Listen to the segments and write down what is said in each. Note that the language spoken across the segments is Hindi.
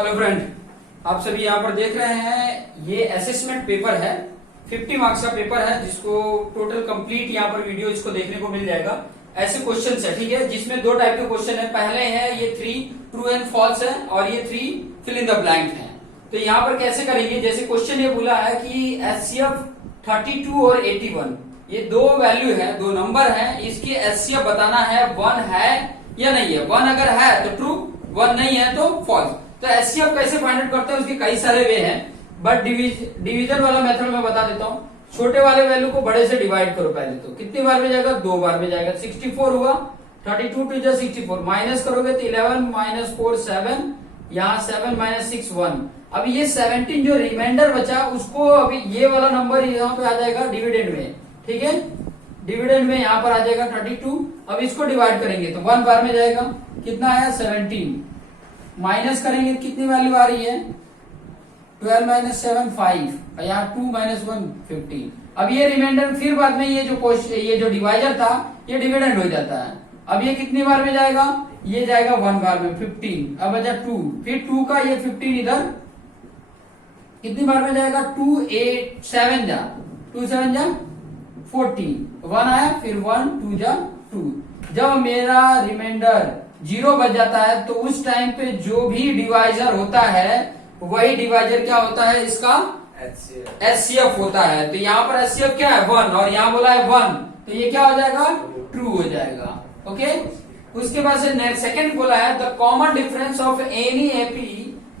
हेलो फ्रेंड, आप सभी यहाँ पर देख रहे हैं। ये असेसमेंट पेपर है, 50 मार्क्स का पेपर है, जिसको टोटल कंप्लीट यहाँ पर वीडियो इसको देखने को मिल जाएगा। ऐसे क्वेश्चन है, ठीक है, जिसमें दो टाइप के क्वेश्चन है। पहले है ये 3 ट्रू एंड फॉल्स है और ये 3 फिल इन द ब्लैंक है। तो यहाँ पर कैसे करेंगे, जैसे क्वेश्चन ये बोला है कि HCF 32 और 81 ये दो वैल्यू है, दो नंबर है, इसकी HCF बताना है 1 है या नहीं है। 1 अगर है तो ट्रू, 1 नहीं है तो फॉल्स। तो HCF कैसे फाइंड आउट करते हैं, उसके कई सारे वे हैं, बट डिवीजन वाला मेथड मैं बता देता हूँ। छोटे वाले वैल्यू को बड़े से डिवाइड करो पहले, तो कितनी बार में जाएगा, 2 बार में जाएगा। 64 हुआ, 32 टू जा 64, माइनस करोगे तो 11 माइनस 4 7, यहाँ 7 माइनस 6 1। अब ये 17 जो रिमाइंडर बचा उसको अभी ये वाला नंबर यहाँ पे आ जाएगा डिविडेंड में, ठीक है, डिविडेंड में यहाँ पर आ जाएगा 32। अब इसको डिवाइड करेंगे तो 1 बार में जाएगा, कितना आया 17, माइनस करेंगे कितनी वैल्यू आ रही है 12 माइनस 7 5, यहाँ 2 माइनस 1 15। अब ये रिमाइंडर फिर बाद में ये जो डिवाइजर था ये डिविडेंड हो जाता है। अब ये कितनी बार में जाएगा, ये जाएगा 1 बार में 15। अब बचा 2, फिर 2 का ये 15 इधर कितनी बार में जाएगा, 2 8 7 जा 2 7 जा 14, 1 आया, फिर 1 2 जा 2। जब मेरा रिमाइंडर 0 बच जाता है तो उस टाइम पे जो भी डिवाइजर होता है वही डिवाइजर क्या होता है, इसका HCF होता है। तो यहाँ पर HCF क्या है 1 और यहाँ बोला है 1, तो ये क्या हो जाएगा, ट्रू हो जाएगा। ओके, उसके बाद से सेकंड बोला है the common difference of any AP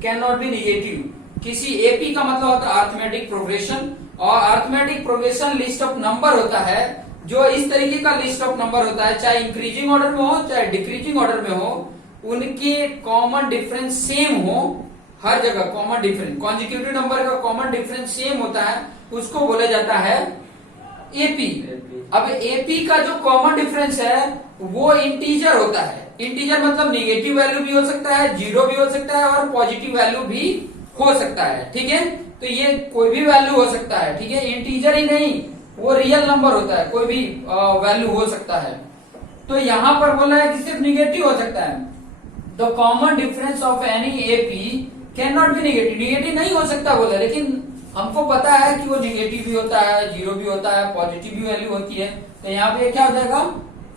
can not be negative. किसी एपी का मतलब होता है अरिथमेटिक प्रोग्रेशन, और arithmetic progression list of number होता है जो इस तरीके का लिस्ट ऑफ नंबर होता है, चाहे इंक्रीजिंग ऑर्डर में हो चाहे डिक्रीजिंग ऑर्डर में हो, उनके कॉमन डिफरेंस सेम हो। हर जगह कॉमन डिफरेंस, कॉन्जिक्यूटिव नंबर का कॉमन डिफरेंस सेम होता है, उसको बोला जाता है एपी। अब एपी का जो कॉमन डिफरेंस है वो इंटीजर होता है। इंटीजर मतलब निगेटिव वैल्यू भी हो सकता है, 0 भी हो सकता है और पॉजिटिव वैल्यू भी हो सकता है, ठीक है। तो ये कोई भी वैल्यू हो सकता है, ठीक है, इंटीजर ही नहीं, वो रियल नंबर होता है, कोई भी वैल्यू हो सकता है। तो यहां पर बोला है कि सिर्फ निगेटिव हो सकता है। The common difference of any AP can not be negative, negative नहीं हो सकता बोला, लेकिन हमको पता है कि वो निगेटिव भी होता है, 0 भी होता है, पॉजिटिव भी वैल्यू होती है। तो यहाँ पे क्या हो जाएगा,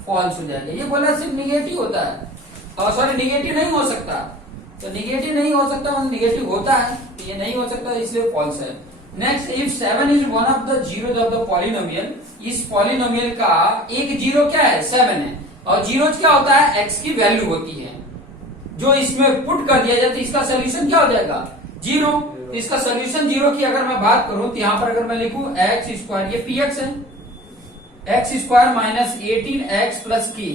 फॉल्स हो जाएगा। ये बोला सिर्फ निगेटिव होता है, और सॉरी निगेटिव नहीं हो सकता, तो निगेटिव नहीं हो सकता मतलब निगेटिव होता है, तो ये नहीं हो सकता इसलिए फॉल्स है। Next, if 7 is one of the zeros of the polynomial, इस पॉलिनोमियल का एक जीरो क्या है, 7 है, और जीरोज क्या होता है, एक्स की वैल्यू होती है, जो इसमें पुट कर दिया जाए तो इसका सोल्यूशन क्या हो जाएगा, 0। इसका सोल्यूशन 0 की अगर मैं बात करूं तो यहां पर अगर मैं लिखूं एक्स स्क्वायर, ये px है, x square minus 18x plus की।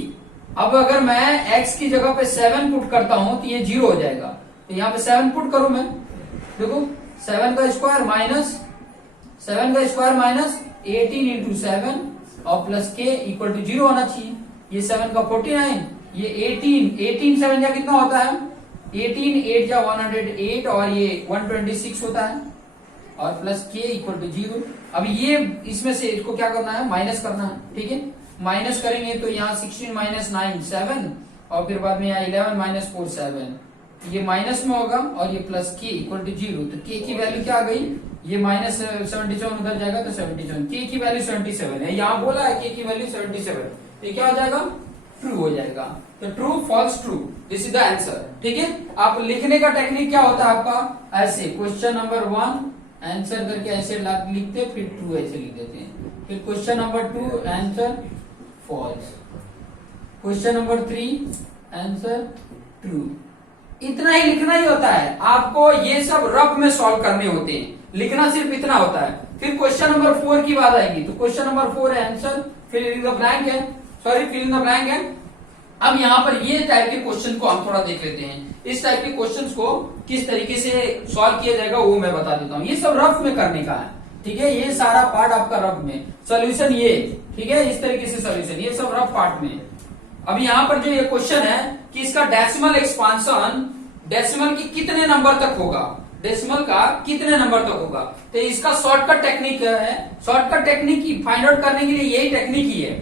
अब अगर मैं x की जगह पे 7 पुट करता हूं तो ये 0 हो जाएगा, तो यहाँ पे 7 पुट करूं मैं, देखो 7 का स्क्वायर माइनस 18 इंटू 7 और प्लस के इक्वल टू 0 होना चाहिए। ये 7 का 49, ये 18 7 जा कितना होता है, 18 8 जा 108 और ये 126 होता है, और प्लस के इक्वल टू 0। अब ये इसमें से इसको क्या करना है, माइनस करना है, ठीक है। माइनस करेंगे तो यहाँ 16 माइनस 9 7, और फिर बाद में यहाँ 11 माइनस 4 7, ये माइनस में होगा, और ये प्लस के इक्वल टू 0। तो के की वैल्यू क्या आ गई, ये माइनस 77 उधर जाएगा तो 77, के की वैल्यू 77 है, यहाँ बोला है के की वैल्यू 77, ये क्या हो जाएगा, ट्रू हो जाएगा। तो true false true, this is the answer, ठीक है। आप लिखने का टेक्निक क्या होता है आपका, ऐसे क्वेश्चन नंबर 1 आंसर करके ऐसे लिखते, फिर ट्रू ऐसे लिख देते हैं, फिर question number 2 answer false, question number 3 answer true. इतना ही लिखना ही होता है आपको, ये सब रफ में सॉल्व करने होते हैं, लिखना सिर्फ इतना होता है। फिर क्वेश्चन नंबर 4 की बात आएगी, तो क्वेश्चन नंबर 4 है answer fill in the blank है, sorry fill in the blank है। अब यहाँ पर ये टाइप के क्वेश्चन को हम थोड़ा देख लेते हैं, इस टाइप के क्वेश्चंस को किस तरीके से सॉल्व किया जाएगा वो मैं बता देता हूँ। ये सब रफ में करने का है, ठीक है, ये सारा पार्ट आपका रफ में, सोल्यूशन ये, ठीक है, इस तरीके से सोल्यूशन, ये सब रफ पार्ट में। अब यहाँ पर जो ये क्वेश्चन है कि इसका डेसिमल एक्सपांशन डेसिमल की कितने नंबर तक होगा, डेसिमल का कितने नंबर तक होगा, तो इसका शॉर्टकट टेक्निक है। शॉर्टकट टेक्निक फाइंड आउट करने के लिए यही टेक्निक ही है,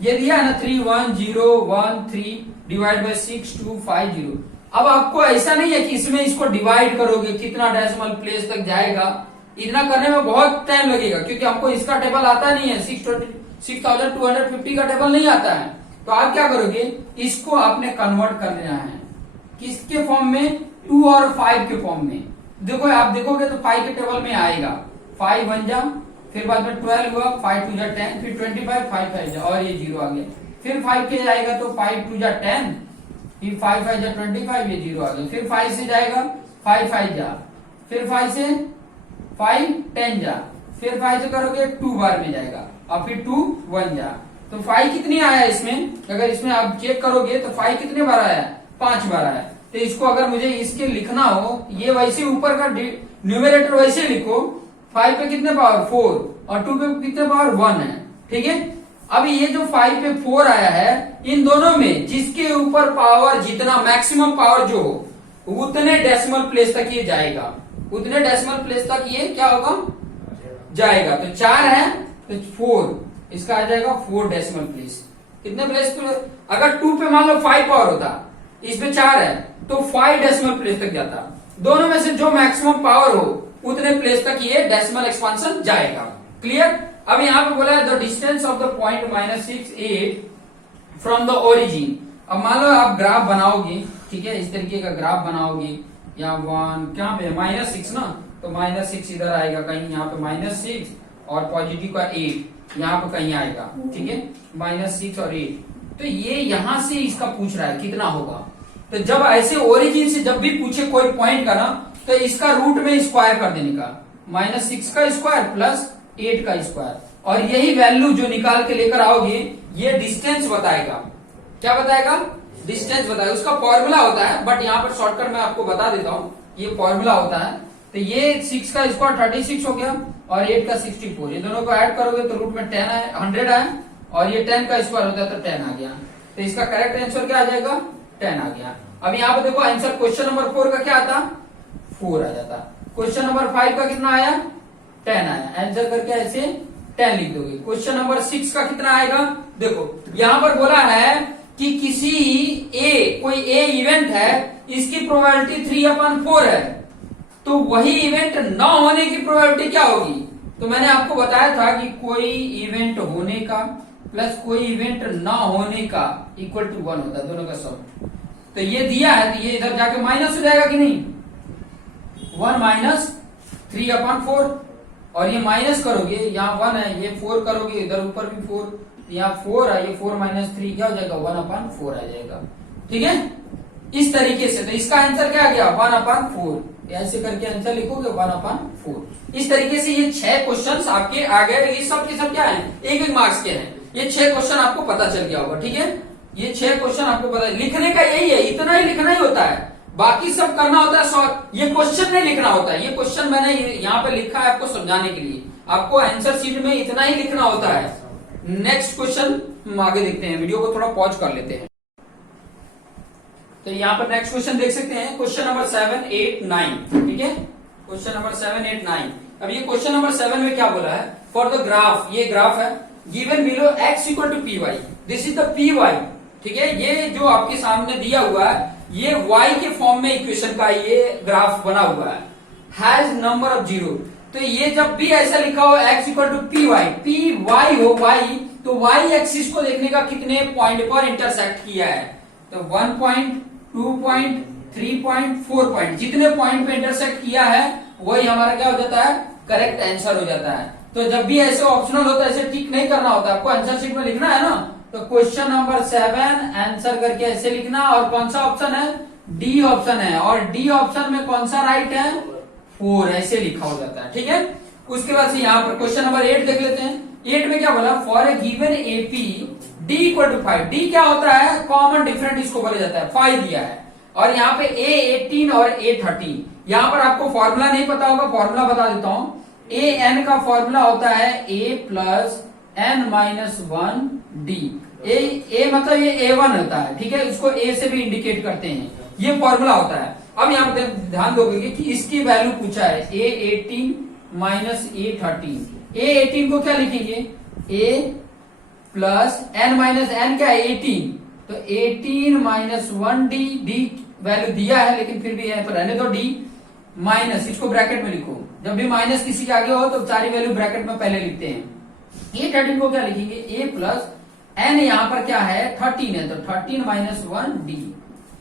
ये दिया है ना 3 1 0 1 3, डिवाइड बाय 6250। अब आपको ऐसा नहीं है कि इसमें इसको डिवाइड करोगे कितना डेसिमल प्लेस तक जाएगा, इतना करने में बहुत टाइम लगेगा क्योंकि हमको इसका टेबल आता नहीं है, 6250 का टेबल नहीं आता है। तो आप क्या करोगे, इसको आपने कन्वर्ट कर लेना है किसके फॉर्म में, 2 और 5 के फॉर्म में। देखो आप देखोगे तो 5 के टेबल में आएगा, 5 बन जा, फिर बाद में 12 हुआ, 5 2 जा 10, फिर 25, 5 5 जा और ये 0 आ गया, फिर 5 के जाएगा तो 5 2 जा 10, फिर 5 5 जा 25, ये 0 आ गया, फिर 5 से जाएगा 5 5 जा, फिर 5 से 5 10 जा, फिर 5 से करोगे 2 बार में जाएगा और फिर 2 1 जा। तो 5 कितनी आया इसमें, अगर इसमें आप चेक करोगे तो 5 कितने बार आया, 5 बार आया। तो इसको अगर मुझे इसके लिखना हो, ये वैसे ऊपर का न्यूमरेटर वैसे लिखो, 5 पे कितने पावर 4 और 2 पे कितने पावर 1 है, ठीक है। अब ये जो 5 पे 4 आया है, इन दोनों में जिसके ऊपर पावर जितना मैक्सिमम पावर जो हो उतने डेसिमल प्लेस तक ये जाएगा, उतने डेसिमल प्लेस तक ये क्या होगा, जाएगा। तो 4 है तो 4, इसका आ जाएगा 4 डेसिमल प्लेस। कितने प्लेस पे, अगर 2 पे मान लो 5 पावर होता, इसमें 4 है तो 5 डेसिमल प्लेस तक जाता। दोनों में से जो मैक्सिमम पावर हो उतने प्लेस तक ये डेसिमल एक्सपांशन जाएगा। क्लियर। अब यहाँ पे बोला है the distance of the point -6 from the origin. अब मान लो आप ग्राफ बनाओगे, ठीक है, इस तरीके का ग्राफ बनाओगे, यहाँ 1 क्या पे -6 ना, तो -6 इधर आएगा कहीं, यहाँ पे -6 और पॉजिटिव का 8 यहाँ पे कहीं आएगा, ठीक है, -6 और 8। तो ये यहां से इसका पूछ रहा है कितना होगा। तो जब ऐसे ओरिजिन से जब भी पूछे कोई पॉइंट का ना, तो इसका रूट में स्क्वायर कर देने का, -6 का स्क्वायर प्लस 8 का स्क्वायर, और यही वैल्यू जो निकाल के लेकर आओगे ये डिस्टेंस बताएगा। क्या बताएगा, डिस्टेंस बताएगा। उसका फॉर्मूला होता है, बट यहाँ पर शॉर्टकट में आपको बता देता हूँ, ये फॉर्मूला होता है। तो ये 6 का स्क्वायर 36 हो गया और 8 का 64, ये दोनों को ऐड करोगे तो रूट में 10 आए, 100 आए, और ये 10 का स्क्वायर होता है तो 10 आ गया। तो इसका करेक्ट आंसर क्या आ जाएगा, 10 आ गया। अब यहाँ पे देखो आंसर क्वेश्चन नंबर 4 का क्या आता, 4 आ जाता। क्वेश्चन नंबर 5 का कितना आया, 10 आया। आंसर करके ऐसे 10 लिख दोगे। क्वेश्चन नंबर 6 का कितना आएगा, देखो यहाँ पर बोला है कि किसी कोई ए इवेंट है, इसकी प्रोबेबिलिटी 3/4 है, तो वही इवेंट न होने की प्रोबेबिलिटी क्या होगी। तो मैंने आपको बताया था कि कोई इवेंट होने का प्लस कोई इवेंट न होने का इक्वल टू 1 होता है, दोनों का सम। तो ये दिया है तो ये इधर जाके माइनस हो जाएगा कि नहीं, 1 - 3/4, और ये माइनस करोगे, यहाँ 1 है, ये 4 करोगे, इधर ऊपर भी 4, यहाँ 4 है, ये 4 - 3 क्या हो जाएगा, 1/4 आ जाएगा, ठीक है। इस तरीके से तो इसका आंसर क्या आ गया, 1/4। ऐसे करके आंसर लिखोगे 1/4। इस तरीके से ये 6 क्वेश्चंस आपके आ गए। ये सब के सब क्या है, एक मार्क्स के हैं। ये 6 क्वेश्चन आपको पता चल गया होगा, ठीक है। ये 6 क्वेश्चन आपको पता, लिखने का यही है, इतना ही लिखना ही होता है, बाकी सब करना होता है सॉल्व। ये क्वेश्चन नहीं लिखना होता है, ये क्वेश्चन मैंने यहाँ पे लिखा है आपको समझाने के लिए। आपको आंसर शीट में इतना ही लिखना होता है। नेक्स्ट क्वेश्चन हम आगे देखते हैं, वीडियो को थोड़ा पॉज कर लेते हैं। तो यहाँ पर नेक्स्ट क्वेश्चन देख सकते हैं, क्वेश्चन नंबर 7, 8, 9, ठीक है। Question number 7, 8, 9। अब ये क्वेश्चन नंबर 7 में क्या बोला है, फॉर द ग्राफ, ये ग्राफ है, given below x = py, this is the py, ठीक है। ये जो आपके सामने दिया हुआ है, ये y के फॉर्म में इक्वेशन का ये ग्राफ बना हुआ है, हैज नंबर ऑफ 0। तो ये जब भी ऐसा लिखा हो x = py हो y, तो y एक्सिस को देखने का कितने पॉइंट पर इंटरसेक्ट किया है, तो 1 पॉइंट, 2 पॉइंट, 3 पॉइंट, 4 पॉइंट, जितने पॉइंट पे इंटरसेक्ट किया है वही हमारा क्या हो जाता है, करेक्ट आंसर हो जाता है। तो जब भी ऐसे ऑप्शनल होता है, ऐसे टिक नहीं करना होता, आपको आंसर शीट में लिखना है ना। तो क्वेश्चन नंबर 7 आंसर करके ऐसे लिखना, और कौन सा ऑप्शन है, डी ऑप्शन है, और डी ऑप्शन में कौन सा राइट है, 4, ऐसे लिखा हो जाता है, ठीक है। उसके बाद से यहाँ पर क्वेश्चन नंबर 8 देख लेते हैं। 8 में क्या बोला, for a given AP d = 5, d क्या होता है, कॉमन डिफरेंट इसको बोला जाता है, 5 दिया है, और यहाँ पे a18 और a13। यहाँ पर आपको फॉर्मूला नहीं पता होगा, फॉर्मूला बता देता हूँ। an का फॉर्मूला होता है a + n - 1 d। a मतलब ये a1 होता है, ठीक है, इसको a से भी इंडिकेट करते हैं, ये फॉर्मूला होता है। अब यहाँ पर ध्यान दोगे कि इसकी वैल्यू पूछा है, a18 - a13। a18 को क्या लिखेंगे, a + n - n क्या है, 18, तो 18 माइनस 1d, डी वैल्यू दिया है लेकिन फिर भी यहाँ पर रहने दो, डी माइनस, इसको ब्रैकेट में लिखो, जब भी माइनस किसी के आगे हो तो सारी वैल्यू ब्रैकेट में पहले लिखते हैं। ये 13 को क्या लिखेंगे, ए प्लस एन, यहाँ पर क्या है 13 है, तो 13 माइनस 1d।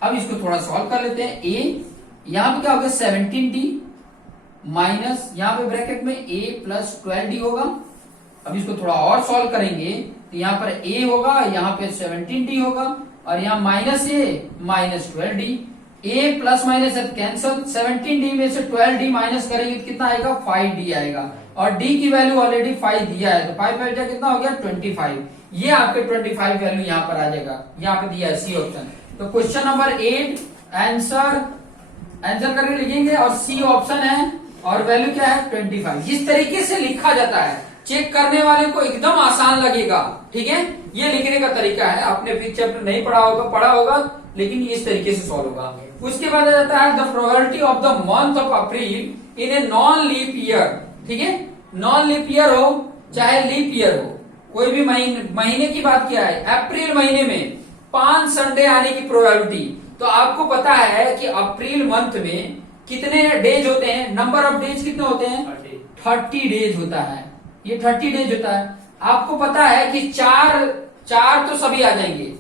अब इसको थोड़ा सॉल्व कर लेते हैं। ए यहाँ पे क्या होगा 17d माइनस यहाँ पे ब्रैकेट में a प्लस 12d होगा। अब इसको थोड़ा और सॉल्व करेंगे तो यहाँ पर a होगा, यहाँ पे 17d होगा और यहाँ minus a minus 12d। a plus minus cancel, 17d में से 12d माइनस करेंगे तो कितना आएगा 5d आएगा, और d की वैल्यू ऑलरेडी 5 दिया है, तो 5 5 कितना हो गया 25। ये आपके 25 वैल्यू यहाँ पर आ जाएगा, यहाँ पे दिया है सी ऑप्शन। तो क्वेश्चन नंबर 8 आंसर करके लिखेंगे और सी ऑप्शन है और वैल्यू क्या है 25। जिस तरीके से लिखा जाता है चेक करने वाले को एकदम आसान लगेगा, ठीक है। ये लिखने का तरीका है, आपने फिफ्थ चैप्टर नहीं पढ़ा होगा लेकिन इस तरीके से सॉल्व होगा। उसके बाद आ जाता है the probability of the month of April in a non leap year, ठीक है। नॉन लीप ईयर हो चाहे लीप ईयर हो, कोई भी महीने की बात किया है, अप्रैल महीने में 5 संडे आने की प्रोबेबिलिटी। तो आपको पता है कि अप्रैल मंथ में कितने डेज होते हैं, नंबर ऑफ डेज कितने होते हैं 30 डेज होता है, ये 30 डेज होता है। आपको पता है कि चार तो सभी आ जाएंगे,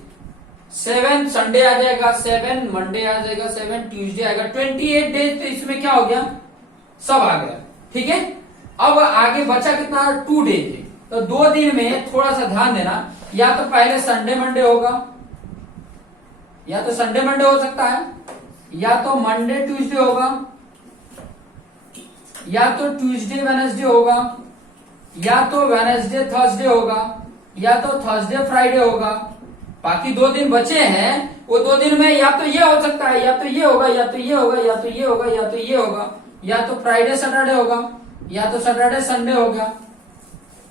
7 संडे आ जाएगा, 7 मंडे आ जाएगा, 7 ट्यूसडे आएगा, 28 डेज। तो इसमें क्या हो गया सब आ गया, ठीक है। अब आगे बचा कितना 2 डेज है, तो 2 दिन में थोड़ा सा ध्यान देना, या तो पहले संडे मंडे होगा, या तो संडे मंडे हो सकता है, या तो मंडे ट्यूसडे होगा, या तो ट्यूसडे वेडनेसडे होगा, या तो वेडनेसडे थर्सडे होगा, या तो थर्सडे फ्राइडे होगा। बाकी 2 दिन बचे हैं, वो 2 दिन में या तो ये हो सकता है, या तो ये होगा, या तो ये होगा, या तो ये होगा, या तो ये होगा, या तो फ्राइडे सैटरडे होगा, या तो सैटरडे संडे हो गया,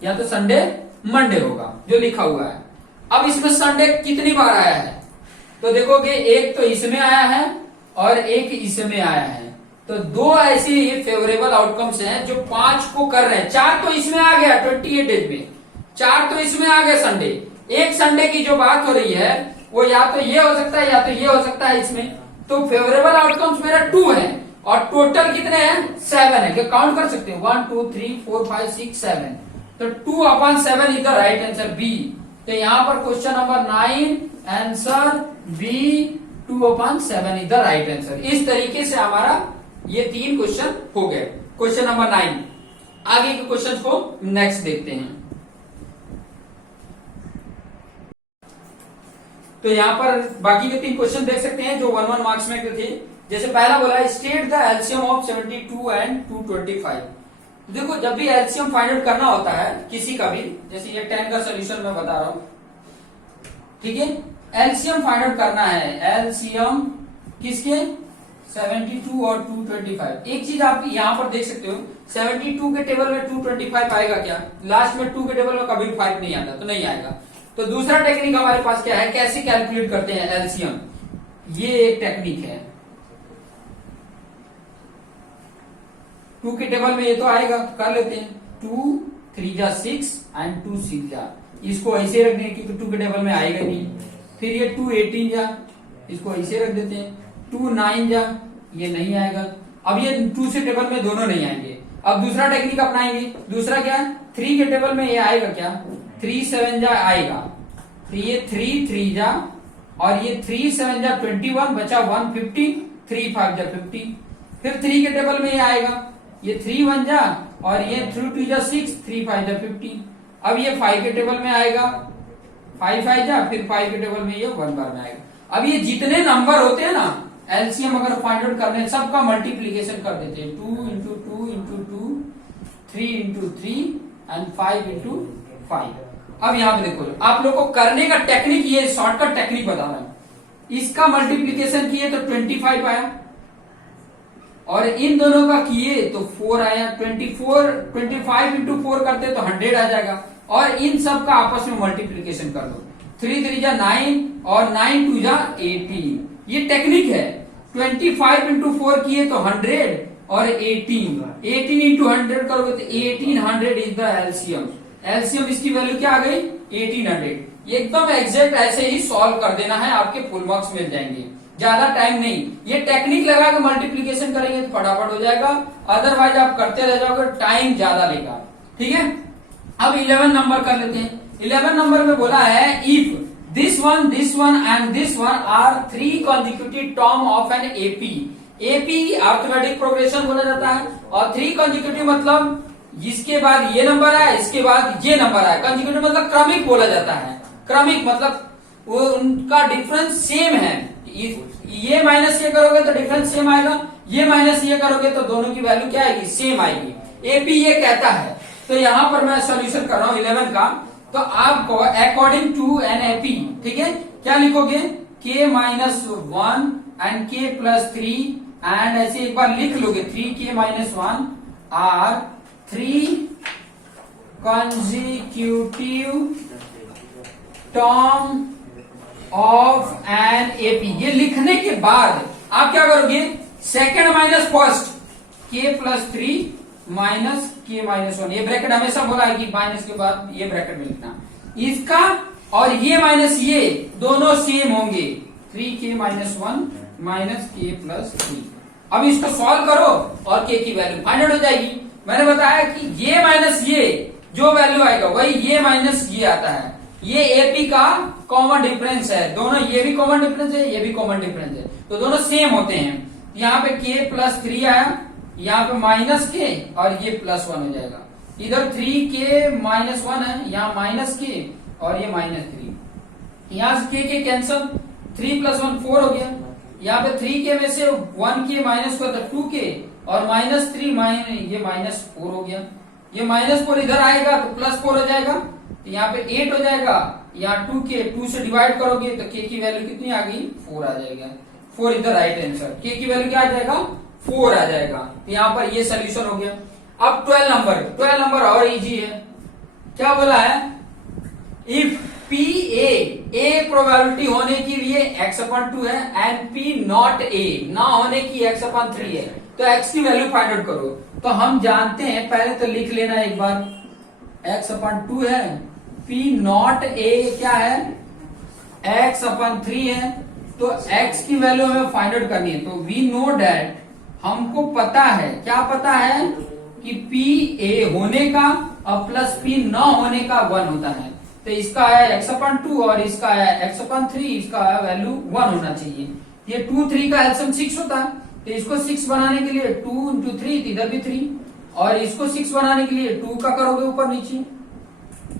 या तो संडे मंडे होगा जो लिखा हुआ है। अब इसमें संडे कितनी बार आया है तो देखोगे एक तो इसमें आया है और एक इसमें आया है, तो 2 ऐसी फेवरेबल आउटकम्स हैं जो 5 को कर रहे हैं। 4 तो इसमें आ गया 28 डेज में, 4 तो इसमें आ गया संडे। एक संडे की जो बात हो रही है वो या तो ये हो सकता है या तो ये हो सकता है इसमें। तो फेवरेबल आउटकम्स मेरा 2 है और टोटल कितने हैं 7 है, काउंट कर सकते हो 1 2 3 4 5 6 7, तो 2/7 is the right answer B. तो यहाँ पर question number 9 answer B 2/7 is the right answer. इस तरीके से हमारा ये 3 क्वेश्चन हो गए। क्वेश्चन नंबर 9, आगे के क्वेश्चन को नेक्स्ट देखते हैं। तो यहाँ पर बाकी के 3 क्वेश्चन देख सकते हैं जो 1 मार्क्स में थे। जैसे पहला बोला state the LCM of 72 and 225। देखो जब भी एलसीएम फाइंड आउट करना होता है किसी का भी, जैसे ये 10 का सोल्यूशन मैं बता रहा हूं, ठीक है। एलसीएम फाइंड आउट करना है, एलसीएम किसके 72 और 225। एक चीज आप यहाँ पर देख सकते हो 72 के टेबल में 225 आएगा क्या, लास्ट में 2 के टेबल में कभी 5 नहीं आता, तो नहीं आएगा। तो दूसरा टेक्निक हमारे पास क्या है, कैसे कैलकुलेट करते हैं एलसीएम, ये एक टेक्निक है। 2 के टेबल में ये तो आएगा, कर लेते हैं 2 3 जा 6 एंड 2 6 जा, इसको ऐसे रख देंगे क्योंकि 2 के टेबल में आएगा नहीं। फिर ये 2 18 जा, इसको ऐसे रख देते हैं। 2 9 जा, ये नहीं आएगा। अब ये 2 से टेबल में दोनों नहीं आएंगे। अब दूसरा टेक्निक अपनाएंगे, दूसरा क्या है 3 के टेबल में ये आएगा क्या, 3 7 जा आएगा, तो ये 3 3 जा और ये 3 7 जा 21 बचा 150, 3 5 जा 50। फिर 3 के टेबल में ये आएगा, ये 3 1 जा और ये 3 2 जा 6, 3 5 जा 50। अब ये 5 के टेबल में आएगा, 5 5 जा, फिर 5 के टेबल में ये 1 बार में आएगा। अब ये जितने नंबर होते हैं ना एलसीएम अगर फाइंड आउट करने सबका मल्टीप्लीकेशन कर देते हैं, 2 into 2 into 2, 3 into 3 and 5 into 5। अब यहाँ पे देखो आप लोग को करने का टेक्निक, ये शॉर्टकट टेक्निक बता रहा हूं। इसका मल्टीप्लीकेशन किए तो 25 आया और इन दोनों का किए तो 4 आया। 25 इंटू 4 करते तो 100 आ जाएगा और इन सब का आपस में मल्टीप्लीकेशन कर दो। 3 3 जा 9 और 9 2 जा 18। ये टेक्निक है। 25 इंटू 4 किए तो 100 और 18 इंटू 100 करोगे तो 1800 इज द एलसीएम। एलसीएम इसकी वैल्यू क्या आ गई 1800। ये एकदम एग्जैक्ट ऐसे ही सॉल्व कर देना है, आपके फुल मार्क्स मिल जाएंगे, ज्यादा टाइम नहीं। ये टेक्निक लगा के मल्टीप्लीकेशन करेंगे तो फटाफट हो जाएगा, अदरवाइज आप करते रह जाओगे टाइम ज्यादा लेगा। ठीक है, अब 11 नंबर कर लेते हैं। 11 नंबर में बोला है if this one and this one are 3 consecutive term of an AP. AP arithmetic progression बोला जाता है, और 3 consecutive मतलब जिसके बाद ये नंबर है, इसके बाद ये नंबर है। consecutive मतलब क्रमिक बोला जाता है, क्रमिक मतलब वो उनका डिफरेंस सेम है। ये माइनस ये करोगे तो डिफरेंस सेम आएगा, ये माइनस ये करोगे तो दोनों की वैल्यू क्या आएगी, सेम आएगी। एपी ये कहता है। तो यहां पर मैं सॉल्यूशन कर रहा हूं 11 का। तो आपको अकॉर्डिंग टू एन एपी, ठीक है, क्या लिखोगे, k minus 1 and k plus 3 and ऐसे एक बार लिख लोगे 3k minus 1 are 3 consecutive term of an AP. ये लिखने के बाद आप क्या करोगे, second minus first, k plus 3 minus k minus 1। ये ब्रैकेट हमेशा बोला है कि माइनस के बाद ये ब्रैकेट में लिखना। इसका और ये माइनस ये दोनों सेम होंगे, 3k minus 1 minus k plus 3। अब इसको सॉल्व करो और k की वैल्यू फाइंड आउट हो जाएगी। मैंने बताया कि ये माइनस ये जो वैल्यू आएगा वही ये माइनस ये आता है। ये एपी का कॉमन डिफरेंस है, दोनों ये भी कॉमन डिफरेंस है, ये भी कॉमन डिफरेंस है, तो दोनों सेम होते हैं। यहाँ पे k प्लस 3 आया, यहाँ पे माइनस के और ये प्लस 1 हो जाएगा। इधर 3k माइनस 1 है, यहाँ माइनस के और ये माइनस 3। यहाँ से k कैंसल, 3 प्लस 1 4 हो गया। यहाँ पे 3k में से 1k माइनस हुआ तो 2k और माइनस 3 ये माइनस 4 हो गया। ये माइनस 4 इधर आएगा तो प्लस 4 हो जाएगा, तो यहाँ पे 8 हो जाएगा। यहाँ 2k 2 से डिवाइड करोगे तो k की वैल्यू कितनी आ गई, 4 आ जाएगा। 4 इधर राइट आंसर, k की वैल्यू क्या आ जाएगा, 4 आ जाएगा। तो यहाँ पर ये सोल्यूशन हो गया। अब 12 नंबर और इजी है। क्या बोला है, इफ पी ए प्रोबेबिलिटी होने के लिए x/2 है एंड p नॉट a ना होने की x/3 है, तो x की वैल्यू फाइंड आउट करो। तो हम जानते हैं, पहले तो लिख लेना एक बार, x/2 है, p नॉट a क्या है, x/3 है, तो x की वैल्यू हमें फाइंड आउट करनी है। तो वी नो डैट, हमको पता है, क्या पता है कि p a होने का और प्लस p न होने का 1 होता है। तो इसका है x/2 और इसका है x/3, इसका है वैल्यू 1 होना चाहिए। ये 2 3 का एलसीएम 6 होता है, तो इसको 6 बनाने के लिए 2 into 3, इधर भी 3, और इसको 6 बनाने के लिए 2 का करोगे ऊपर नीचे,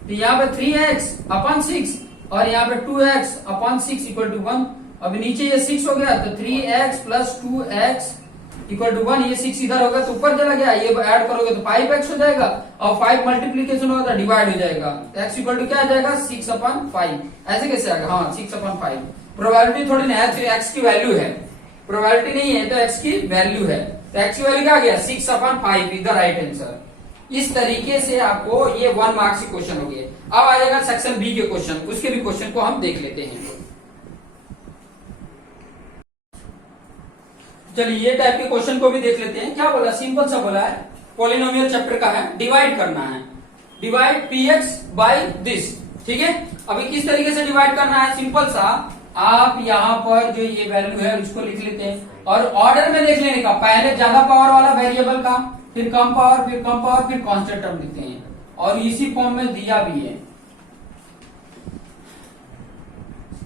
तो यहाँ पे 3x/6 और यहाँ पे 2x/6 इक्वल टू 1। अब नीचे ये 6 हो गया तो 3x plus 2x equal to 1। ये 6 इधर होगा तो ऊपर चला गया, ये ऐड करोगे तो 5x हो जाएगा, और 5 मल्टीप्लीकेशन होगा तो डिवाइड हो जाएगा, तो x इक्वल टू क्या आ जाएगा, 6/5। ऐसे कैसे आएगा, हाँ 6/5। प्रोबेबिलिटी थोड़ी ना है, x की वैल्यू है, प्रोबेबिलिटी नहीं है तो x की वैल्यू है, तो x की वैल्यू क्या आ गया, 6/5 इधर राइट आंसर। इस तरीके से आपको ये 1 मार्क्स के क्वेश्चन हो गए। अब आ जाएगा सेक्शन बी के क्वेश्चन, उसके भी क्वेश्चन को हम देख लेते हैं। चलिए ये टाइप के क्वेश्चन को भी देख लेते हैं। क्या बोला, सिंपल सा बोला है, पॉलिनोमियल चैप्टर का है, डिवाइड करना है, डिवाइड px बाय दिस। ठीक है, अभी किस तरीके से डिवाइड करना है, सिंपल सा, आप यहाँ पर जो ये वैल्यू है उसको लिख लेते हैं और ऑर्डर में देख लेने का, पहले ज्यादा पावर वाला वेरिएबल का, फिर कम पावर, फिर कम पावर, फिर कांस्टेंट टर्म लिखते हैं, और इसी फॉर्म में दिया भी है।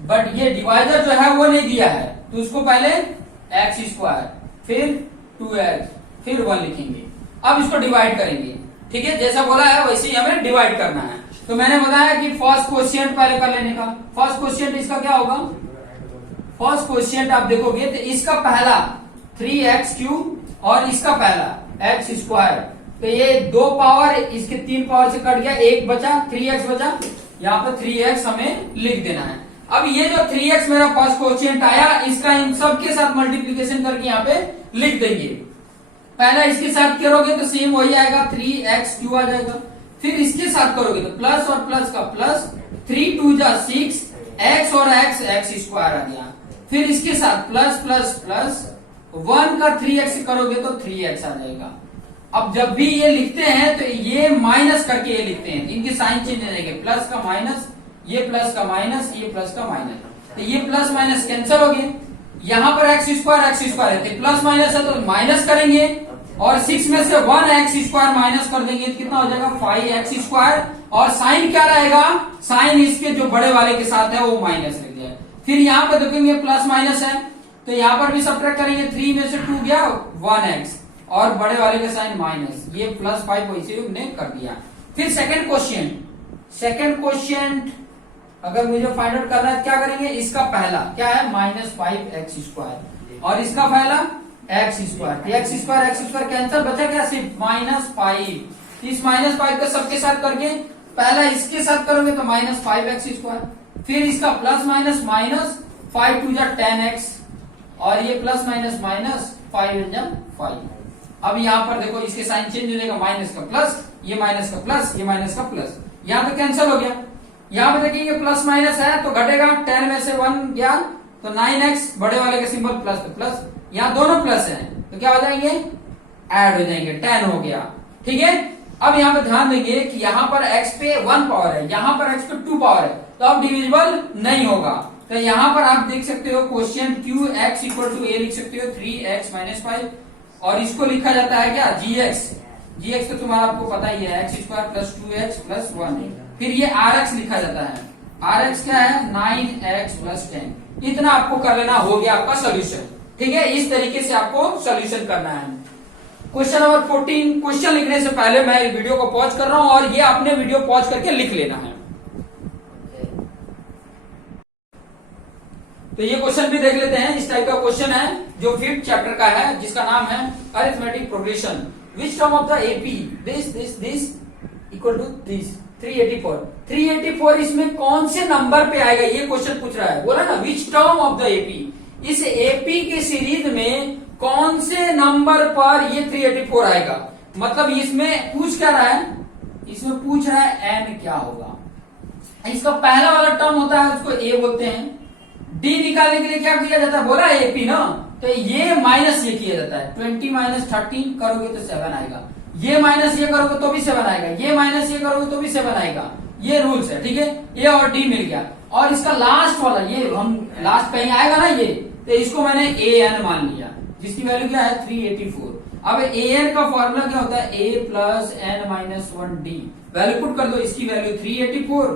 बट ये डिवाइजर जो है वो नहीं दिया है, तो उसको पहले x², फिर 2x, फिर 1 लिखेंगे। अब इसको डिवाइड करेंगे, ठीक है, जैसा बोला है वैसे ही हमें डिवाइड करना है। तो मैंने बताया कि फर्स्ट क्वोशिएंट पहले कर लेने का। फर्स्ट क्वोशिएंट इसका क्या होगा, फर्स्ट क्वोशिएंट आप देखोगे तो इसका पहला 3x³ और इसका पहला x², तो ये 2 पावर इसके 3 पावर से कट गया, 1 बचा, 3x बचा, यहाँ पर 3x हमें लिख देना है। अब ये जो 3x मेरा फर्स्ट क्वोशिएंट आया, इसका इन सब के साथ मल्टीप्लीकेशन करके यहाँ पे लिख देंगे। पहला इसके साथ करोगे तो सेम वही आएगा, 3x³ आ जाएगा। फिर इसके साथ करोगे तो प्लस और प्लस का प्लस, 3 2 जा 6, x और x² आ गया। फिर इसके साथ प्लस प्लस प्लस 1 का 3x करोगे तो 3x आ जाएगा। अब जब भी ये लिखते हैं तो ये माइनस करके ये लिखते हैं, इनकी साइन चेंज हो जाएगी, प्लस का माइनस, ये प्लस का माइनस, ये प्लस का माइनस, तो ये प्लस माइनस कैंसिल हो गए। यहाँ पर एक्स स्क्वायर है, तो प्लस माइनस है तो माइनस करेंगे, और 6 में से 1 एक्स स्क्वायर माइनस कर देंगे तो कितना हो जाएगा 5 एक्स स्क्वायर, और साइन क्या रहेगा, साइन इसके जो बड़े वाले के साथ है वो माइनस लिख दिया। फिर यहाँ पे देखेंगे प्लस माइनस है तो यहाँ पर भी सब्ट्रैक्ट करेंगे, 3 में से 2 गया 1 एक्स, और बड़े वाले का साइन माइनस, ये प्लस 5 वैसे हमने कर दिया। फिर सेकंड क्वेश्चन अगर मुझे फाइंड आउट करना है क्या करेंगे, इसका पहला क्या है -5 एक्स स्क्वायर, और इसका पहला एक्स स्क्वायर कैंसिल, बचा क्या सिर्फ -5। इस -5 का सबके साथ करके पहला इसके साथ करोगे तो -5 एक्स स्क्वायर, फिर इसका प्लस माइनस 5 2 10 एक्स, और ये प्लस माइनस माइनस 5 5। अब यहाँ पर देखो इसके साइन चेंज हो जाएगा, माइनस का प्लस, ये माइनस का प्लस, ये माइनस का प्लस, यहाँ तो कैंसिल हो गया। यहाँ पे देखिए प्लस माइनस है तो घटेगा, 10 में से 1 गया तो 9x, बड़े वाले का सिंबल प्लस, तो प्लस, यहाँ दोनों प्लस है तो क्या हो जाएंगे, ऐड हो जाएंगे, 10 हो गया। ठीक है, अब यहाँ पे ध्यान देंगे कि यहाँ पर x पे 1 पावर है, यहाँ पर x पे 2 पावर है, तो अब डिविजिबल नहीं होगा। तो यहाँ पर आप देख सकते हो question Q x equal to a लिख सकते हो 3x - 5, और इसको लिखा जाता है क्या gx तो तुम्हारा आपको पता ही है x square plus 2x plus 1, फिर ये rx लिखा जाता है, rx क्या है 9x प्लस 10। इतना आपको कर लेना, हो गया आपका सोल्यूशन। ठीक है, इस तरीके से आपको सोल्यूशन करना है। क्वेश्चन नंबर 14, क्वेश्चन लिखने से पहले मैं वीडियो को पॉज कर रहा हूं और ये आपने वीडियो पॉज करके लिख लेना है। तो ये क्वेश्चन भी देख लेते हैं। इस टाइप का क्वेश्चन है जो 5th चैप्टर का है, जिसका नाम है arithmetic progression. Which term of the AP this equal to this 384 इसमें कौन से नंबर पे आएगा, ये क्वेश्चन पूछ रहा है। बोला ना विच टर्म ऑफ द एपी, इस एपी के सीरीज में कौन से नंबर पर ये 384 आएगा। मतलब इसमें पूछ क्या रहा है, इसमें पूछ रहा है एन क्या होगा। इसका पहला वाला टर्म होता है उसको ए बोलते हैं। डी निकालने के लिए क्या किया जाता है, बोला एपी ना, तो ये माइनस ये किया जाता है। 20 - 13 करोगे तो 7 आएगा, ये माइनस ये करोगे तो भी 7 आएगा, ये माइनस ये करोगे तो भी 7 आएगा। ये रूल्स है। ठीक है, ए और डी मिल गया। और इसका लास्ट वाला, ये हम लास्ट कहीं आएगा ना ये, तो इसको मैंने ए एन मान लिया, जिसकी वैल्यू क्या है 384। अब ए एन का फॉर्मूला क्या होता है, a plus n minus 1 d. Value put कर दो, इसकी वैल्यू 384,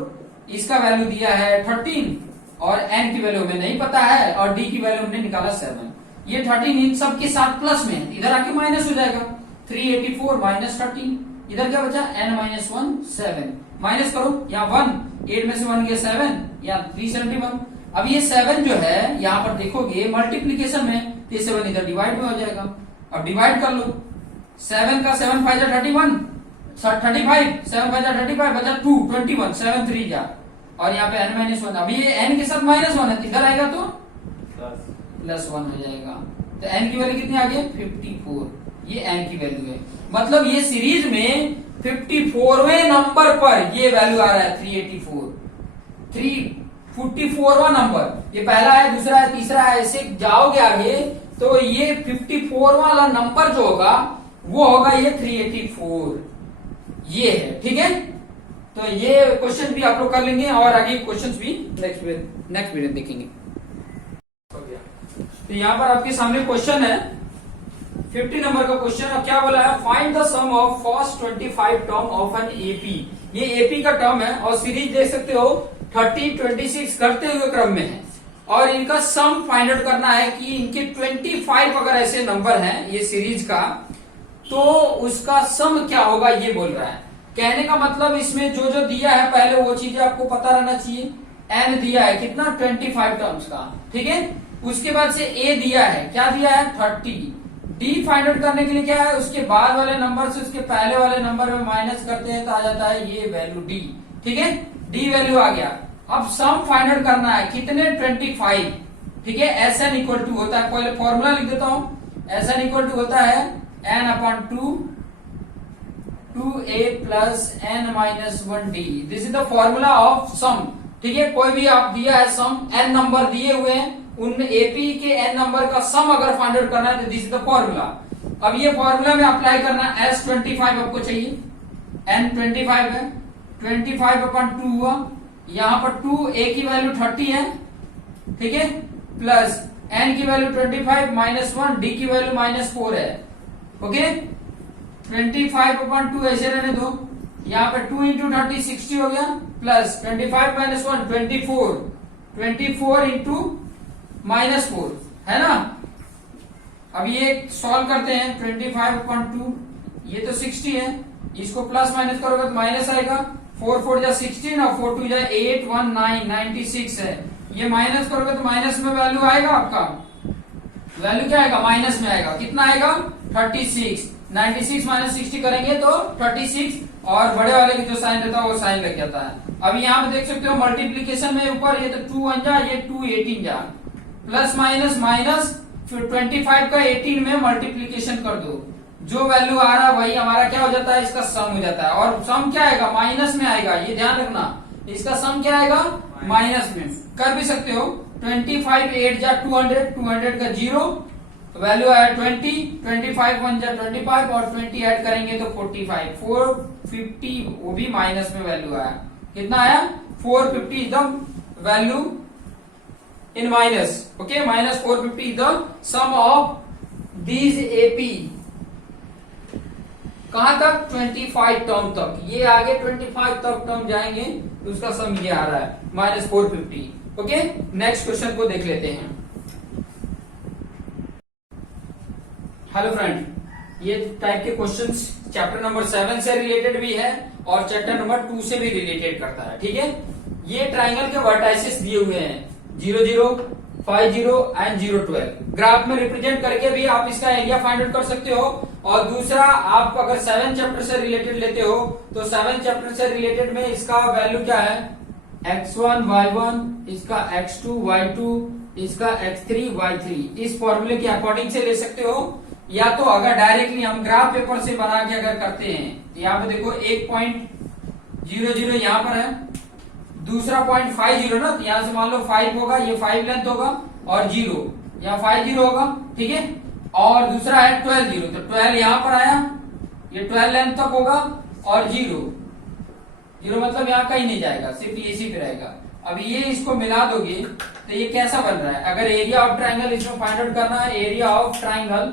इसका वैल्यू दिया है 13, और एन की वैल्यू हमें नहीं पता है, और डी की वैल्यू हमने निकाला 7। ये 13 इन सब के साथ प्लस में, इधर आके माइनस हो जाएगा। 384 माइनस 13, इधर क्या बचा n - 1 7, माइनस करो, यहाँ 1 8 में से 1 गया 7, यहाँ 371। अब ये 7 जो है यहाँ पर देखोगे मल्टीप्लीकेशन में, तो 7 इधर डिवाइड में हो जाएगा। अब डिवाइड कर लो, 7 का 7 5 31 35, 7 5 35 बचा 2 21, 7 3 जा, और यहाँ पे n - 1। अब ये n के साथ -1 है, इधर आएगा तो +1 हो जाएगा। तो n की वैल्यू कितनी आ गई 54, ये n की वैल्यू है। मतलब ये सीरीज में 54वें नंबर पर ये वैल्यू आ रहा है 384, 344वां नंबर। ये पहला है, दूसरा है, तीसरा है, ऐसे जाओगे आगे तो ये 54 वाला नंबर जो होगा वो होगा ये 384, ये है। ठीक है, तो ये क्वेश्चन भी आप लोग कर लेंगे, और आगे क्वेश्चंस भी नेक्स्ट वीडियो देखेंगे। तो यहाँ पर आपके सामने क्वेश्चन है 50 नंबर का क्वेश्चन। अब क्या बोला है, find the sum of first 25 term of an AP. ये एपी का टर्म है, और सीरीज देख सकते हो 30 26 करते हुए क्रम में है, और इनका सम फाइंड आउट करना है कि इनके 25 अगर ऐसे नंबर हैं ये सीरीज का, तो उसका सम क्या होगा, ये बोल रहा है। कहने का मतलब इसमें जो जो दिया है पहले वो चीजें आपको पता रहना चाहिए। एन दिया है कितना 25 टर्म्स का, ठीक है। उसके बाद से ए दिया है, क्या दिया है 30। डी फाइंड आउट करने के लिए क्या है, उसके बाद वाले नंबर से उसके पहले वाले नंबर में माइनस करते हैं तो आ जाता है ये वैल्यू डी, ठीक है। डी वैल्यू आ गया। अब सम फाइंड आउट करना है कितने 25, ठीक है। एस एन इक्वल टू होता है, पहले फॉर्मूला लिख देता हूं। एस एन इक्वल टू होता है n upon 2a plus n minus 1d। This is the formula of sum, ठीक है। कोई भी आप दिया है सम, एन नंबर दिए हुए हैं, उन एपी के एन नंबर का सम अगर फाइंड आउट करना है तो दिस इज द फॉर्मूला। अब ये फॉर्मूला में अप्लाई करना, S25 आपको चाहिए, N 25 है, 25 अपॉन 2 हुआ, यहाँ पर 2 a की वैल्यू 30 है, ठीक है, प्लस n की वैल्यू 25 माइनस 1 d की वैल्यू -4 है। ओके, 25/2 ऐसे रहने दो, यहाँ पे 2 इंटू 30 60 हो गया, प्लस 25 माइनस 1 24 इंटू -4 है ना। अब ये सॉल्व करते हैं, 25/2 ये तो 60 है, इसको प्लस माइनस करोगे तो माइनस आएगा, 4 4 जा 16 और 4 2 जा 8 1 9 96 है। ये माइनस करोगे तो माइनस में वैल्यू आएगा, आपका वैल्यू क्या आएगा, माइनस में आएगा। कितना आएगा, 36। 96 माइनस 60 करेंगे तो 36, और बड़े वाले की जो साइन रहता है वो साइन लग जाता है। अब यहाँ पे देख सकते हो मल्टीप्लीकेशन में ऊपर ये तो 2 1 जा, ये 2 18 जा, प्लस माइनस माइनस, फिर 25 का 18 में मल्टीप्लीकेशन कर दो, जो वैल्यू आ रहा है वही हमारा क्या हो जाता है, इसका सम हो जाता है। और सम क्या आएगा, माइनस में आएगा, ये ध्यान रखना, इसका सम क्या आएगा, माइनस में। कर भी सकते हो, 25 8 जा 200, 200 का 0, वैल्यू आया 20, 25 1 जा 25 और 20 ऐड करेंगे तो 45, 450, वो भी माइनस में वैल्यू आया। कितना आया, 450 is the value in minus. Okay, minus 450 is the sum of these AP. कहां तक, 25 टर्म तक, ये आगे 25 तक टर्म जाएंगे तो उसका सम ये आ रहा है, -450। ओके, नेक्स्ट क्वेश्चन को देख लेते हैं। हेलो फ्रेंड, ये टाइप के क्वेश्चंस चैप्टर नंबर 7 से रिलेटेड भी है और चैप्टर नंबर 2 से भी रिलेटेड करता है, ठीक है। ये ट्राइंगल के वर्टाइसेस दिए हुए हैं, 0 0 5 0 एंड 0 12। ग्राफ में रिप्रेजेंट करके भी आप इसका एरिया फाइंड आउट कर सकते हो। और दूसरा, आप अगर 7 चैप्टर से रिलेटेड लेते हो तो 7 चैप्टर से रिलेटेड में इसका वैल्यू क्या है, x1 y1, इसका x2 y2, इसका x3 y3। इस फॉर्मूले के अकॉर्डिंग से ले सकते हो, या तो अगर डायरेक्टली हम ग्राफ पेपर से बना के अगर करते हैं, यहाँ पे देखो 1.00 यहाँ पर है, दूसरा 0.50 ना, तो यहाँ से मान लो 5 होगा, ये 5 लेंथ होगा, और 0 यहाँ 50 होगा, ठीक है। और दूसरा है 12 0, तो 12 यहाँ पर आया, ये 12 लेंथ तक होगा, और 0 मतलब यहाँ कहीं नहीं जाएगा, सिर्फ इसी पे रहेगा। अब ये इसको मिला दोगे तो ये कैसा बन रहा है। अगर एरिया ऑफ ट्राइंगल इसमें फाइंड आउट करना है, एरिया ऑफ ट्राइंगल,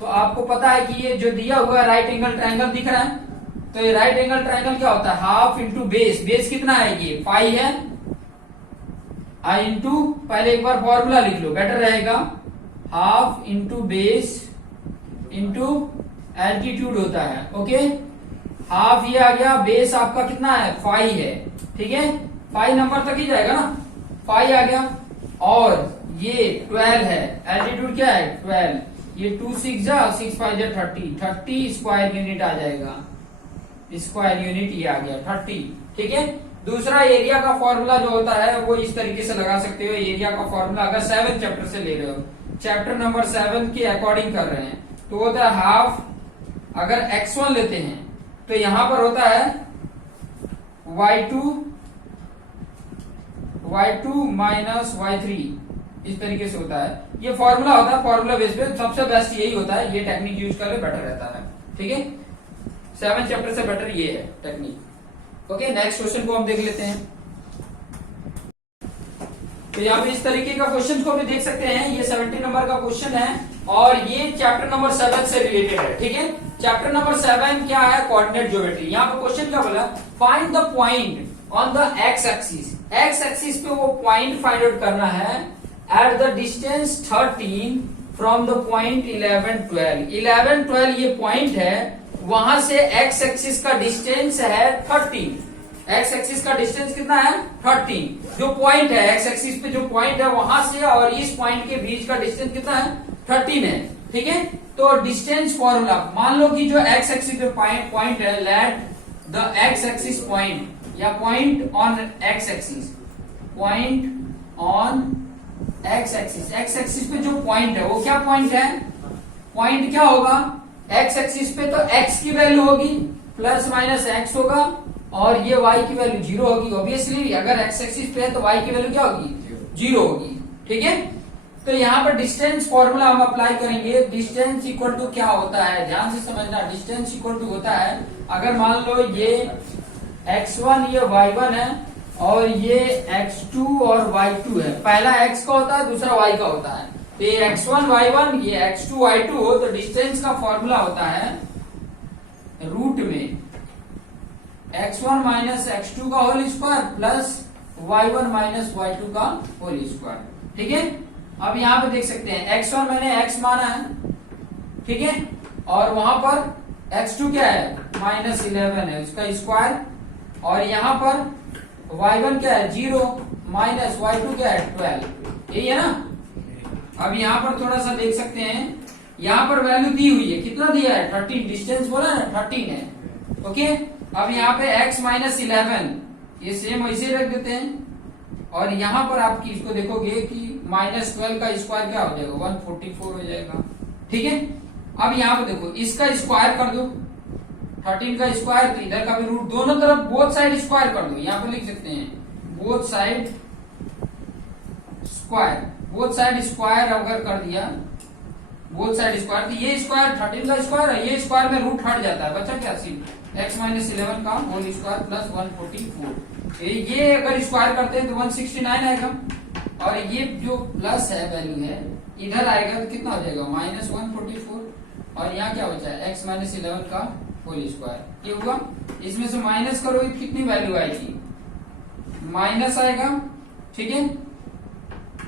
तो आपको पता है कि ये जो दिया हुआ है राइट एंगल ट्राइंगल दिख रहा है, तो ये राइट एंगल ट्राइंगल क्या होता है, हाफ इंटू बेस। बेस कितना है, ये 5 है, आई इंटू, पहले एक बार फॉर्मूला लिख लो बेटर रहेगा, half into base into altitude होता है। ओके, हाफ ये आ गया, बेस आपका कितना है, 5 है, ठीक है, 5 नंबर तक ही जाएगा ना, 5 आ गया, और ये 12 है, एल्टीट्यूड क्या है 12, ये 2 6 जा 6 5 जा 30 स्क्वायर यूनिट आ जाएगा, स्क्वायर यूनिट ये आ गया 30, ठीक है। दूसरा, एरिया का फॉर्मूला जो होता है वो इस तरीके से लगा सकते हो। एरिया का फॉर्मूला अगर 7 चैप्टर से ले रहे हो, चैप्टर नंबर 7 के अकॉर्डिंग कर रहे हैं, तो होता है हाफ, अगर x1 लेते हैं तो यहां पर होता है y2 माइनस y3, इस तरीके से होता है। ये फॉर्मूला होता है, फॉर्मूला बेस पे सबसे बेस्ट यही होता है, ये टेक्निक यूज कर ले बेटर रहता है, ठीक है। 7 चैप्टर से बेटर ये है टेक्निक। ओके, नेक्स्ट क्वेश्चन को हम देख लेते हैं। तो यहाँ पे इस तरीके का क्वेश्चन को भी देख सकते हैं, ये 70 नंबर का क्वेश्चन है और ये चैप्टर नंबर 7 से रिलेटेड है, ठीक है। चैप्टर नंबर 7 क्या है, कोऑर्डिनेट ज्योमेट्री। यहाँ पे क्वेश्चन क्या बोला, find the point on the x axis. X axis पे वो पॉइंट फाइंड आउट करना है at the distance 13 from the point 11 12। 11 12 ये पॉइंट है, वहां से एक्स एक्सिस का डिस्टेंस है 13। एक्स एक्सिस का डिस्टेंस कितना है 13। जो पॉइंट है एक्स एक्सिस पे जो पॉइंट है वहां से और इस पॉइंट के बीच का डिस्टेंस कितना है 13 है, ठीक है। तो डिस्टेंस फॉर्मूला, मान लो कि जो एक्स एक्सिस पे पॉइंट है, let the x axis point या point on x axis, point on x axis. X axis पे जो पॉइंट है वो क्या पॉइंट है, पॉइंट क्या होगा एक्स एक्सिस पे, तो एक्स की वैल्यू होगी प्लस माइनस एक्स होगा और ये y की वैल्यू 0 होगी। ऑब्वियसली अगर एक्स एक्सिस पे है तो y की वैल्यू क्या होगी 0 होगी, ठीक है। तो यहाँ पर डिस्टेंस फॉर्मूला हम अप्लाई करेंगे। डिस्टेंस इक्वल टू क्या होता है, ध्यान से समझना। डिस्टेंस इक्वल टू होता है, अगर मान लो ये x1 ये y1 है और ये x2 और y2 है। पहला x का होता है, दूसरा y का होता है। तो ये x1 y1, ये x2 y2 हो तो डिस्टेंस का फॉर्मूला होता है रूट में x1 माइनस x2 का whole square plus y1 minus y2 का होल स्क्वायर। ठीक है, अब यहां पे देख सकते हैं x1 मैंने x माना है, ठीक है, और वहां पर x2 क्या है माइनस 11 है उसका स्क्वायर, और यहां पर y1 क्या है 0 माइनस y2 क्या है 12, यही है ना। अब यहाँ पर थोड़ा सा देख सकते हैं, यहाँ पर वैल्यू दी हुई है, कितना दिया है 13, डिस्टेंस बोला ना 13 है। ओके, अब यहाँ पे x माइनस 11 ये सेम वैसे रख देते हैं, और यहाँ पर आपकी इसको देखोगे कि माइनस 12 का स्क्वायर क्या हो जाएगा 144 हो जाएगा। ठीक है, अब यहाँ पे देखो इसका स्क्वायर कर दो 13 का स्क्वायर, तो इधर का भी रूट, दोनों तरफ बोथ साइड स्क्वायर कर दो। यहाँ पे लिख सकते हैं both side square, both side square अगर कर दिया बोथ साइड स्क्वायर, तो ये स्क्वायर 13 का स्क्वायर है, ये स्क्वायर में रूट हट जाता है, बचा क्या सिर्फ x माइनस 11 का होल स्क्वायर प्लस 144। ये अगर स्क्वायर करते हैं तो 169 आएगा, और ये जो प्लस है वैल्यू है इधर आएगा तो कितना हो जाएगा माइनस 144, और यहाँ क्या बचा है x माइनस 11 का होल स्क्वायर। ये हुआ, इसमें से माइनस करोगे कितनी वैल्यू आएगी माइनस आएगा। ठीक है,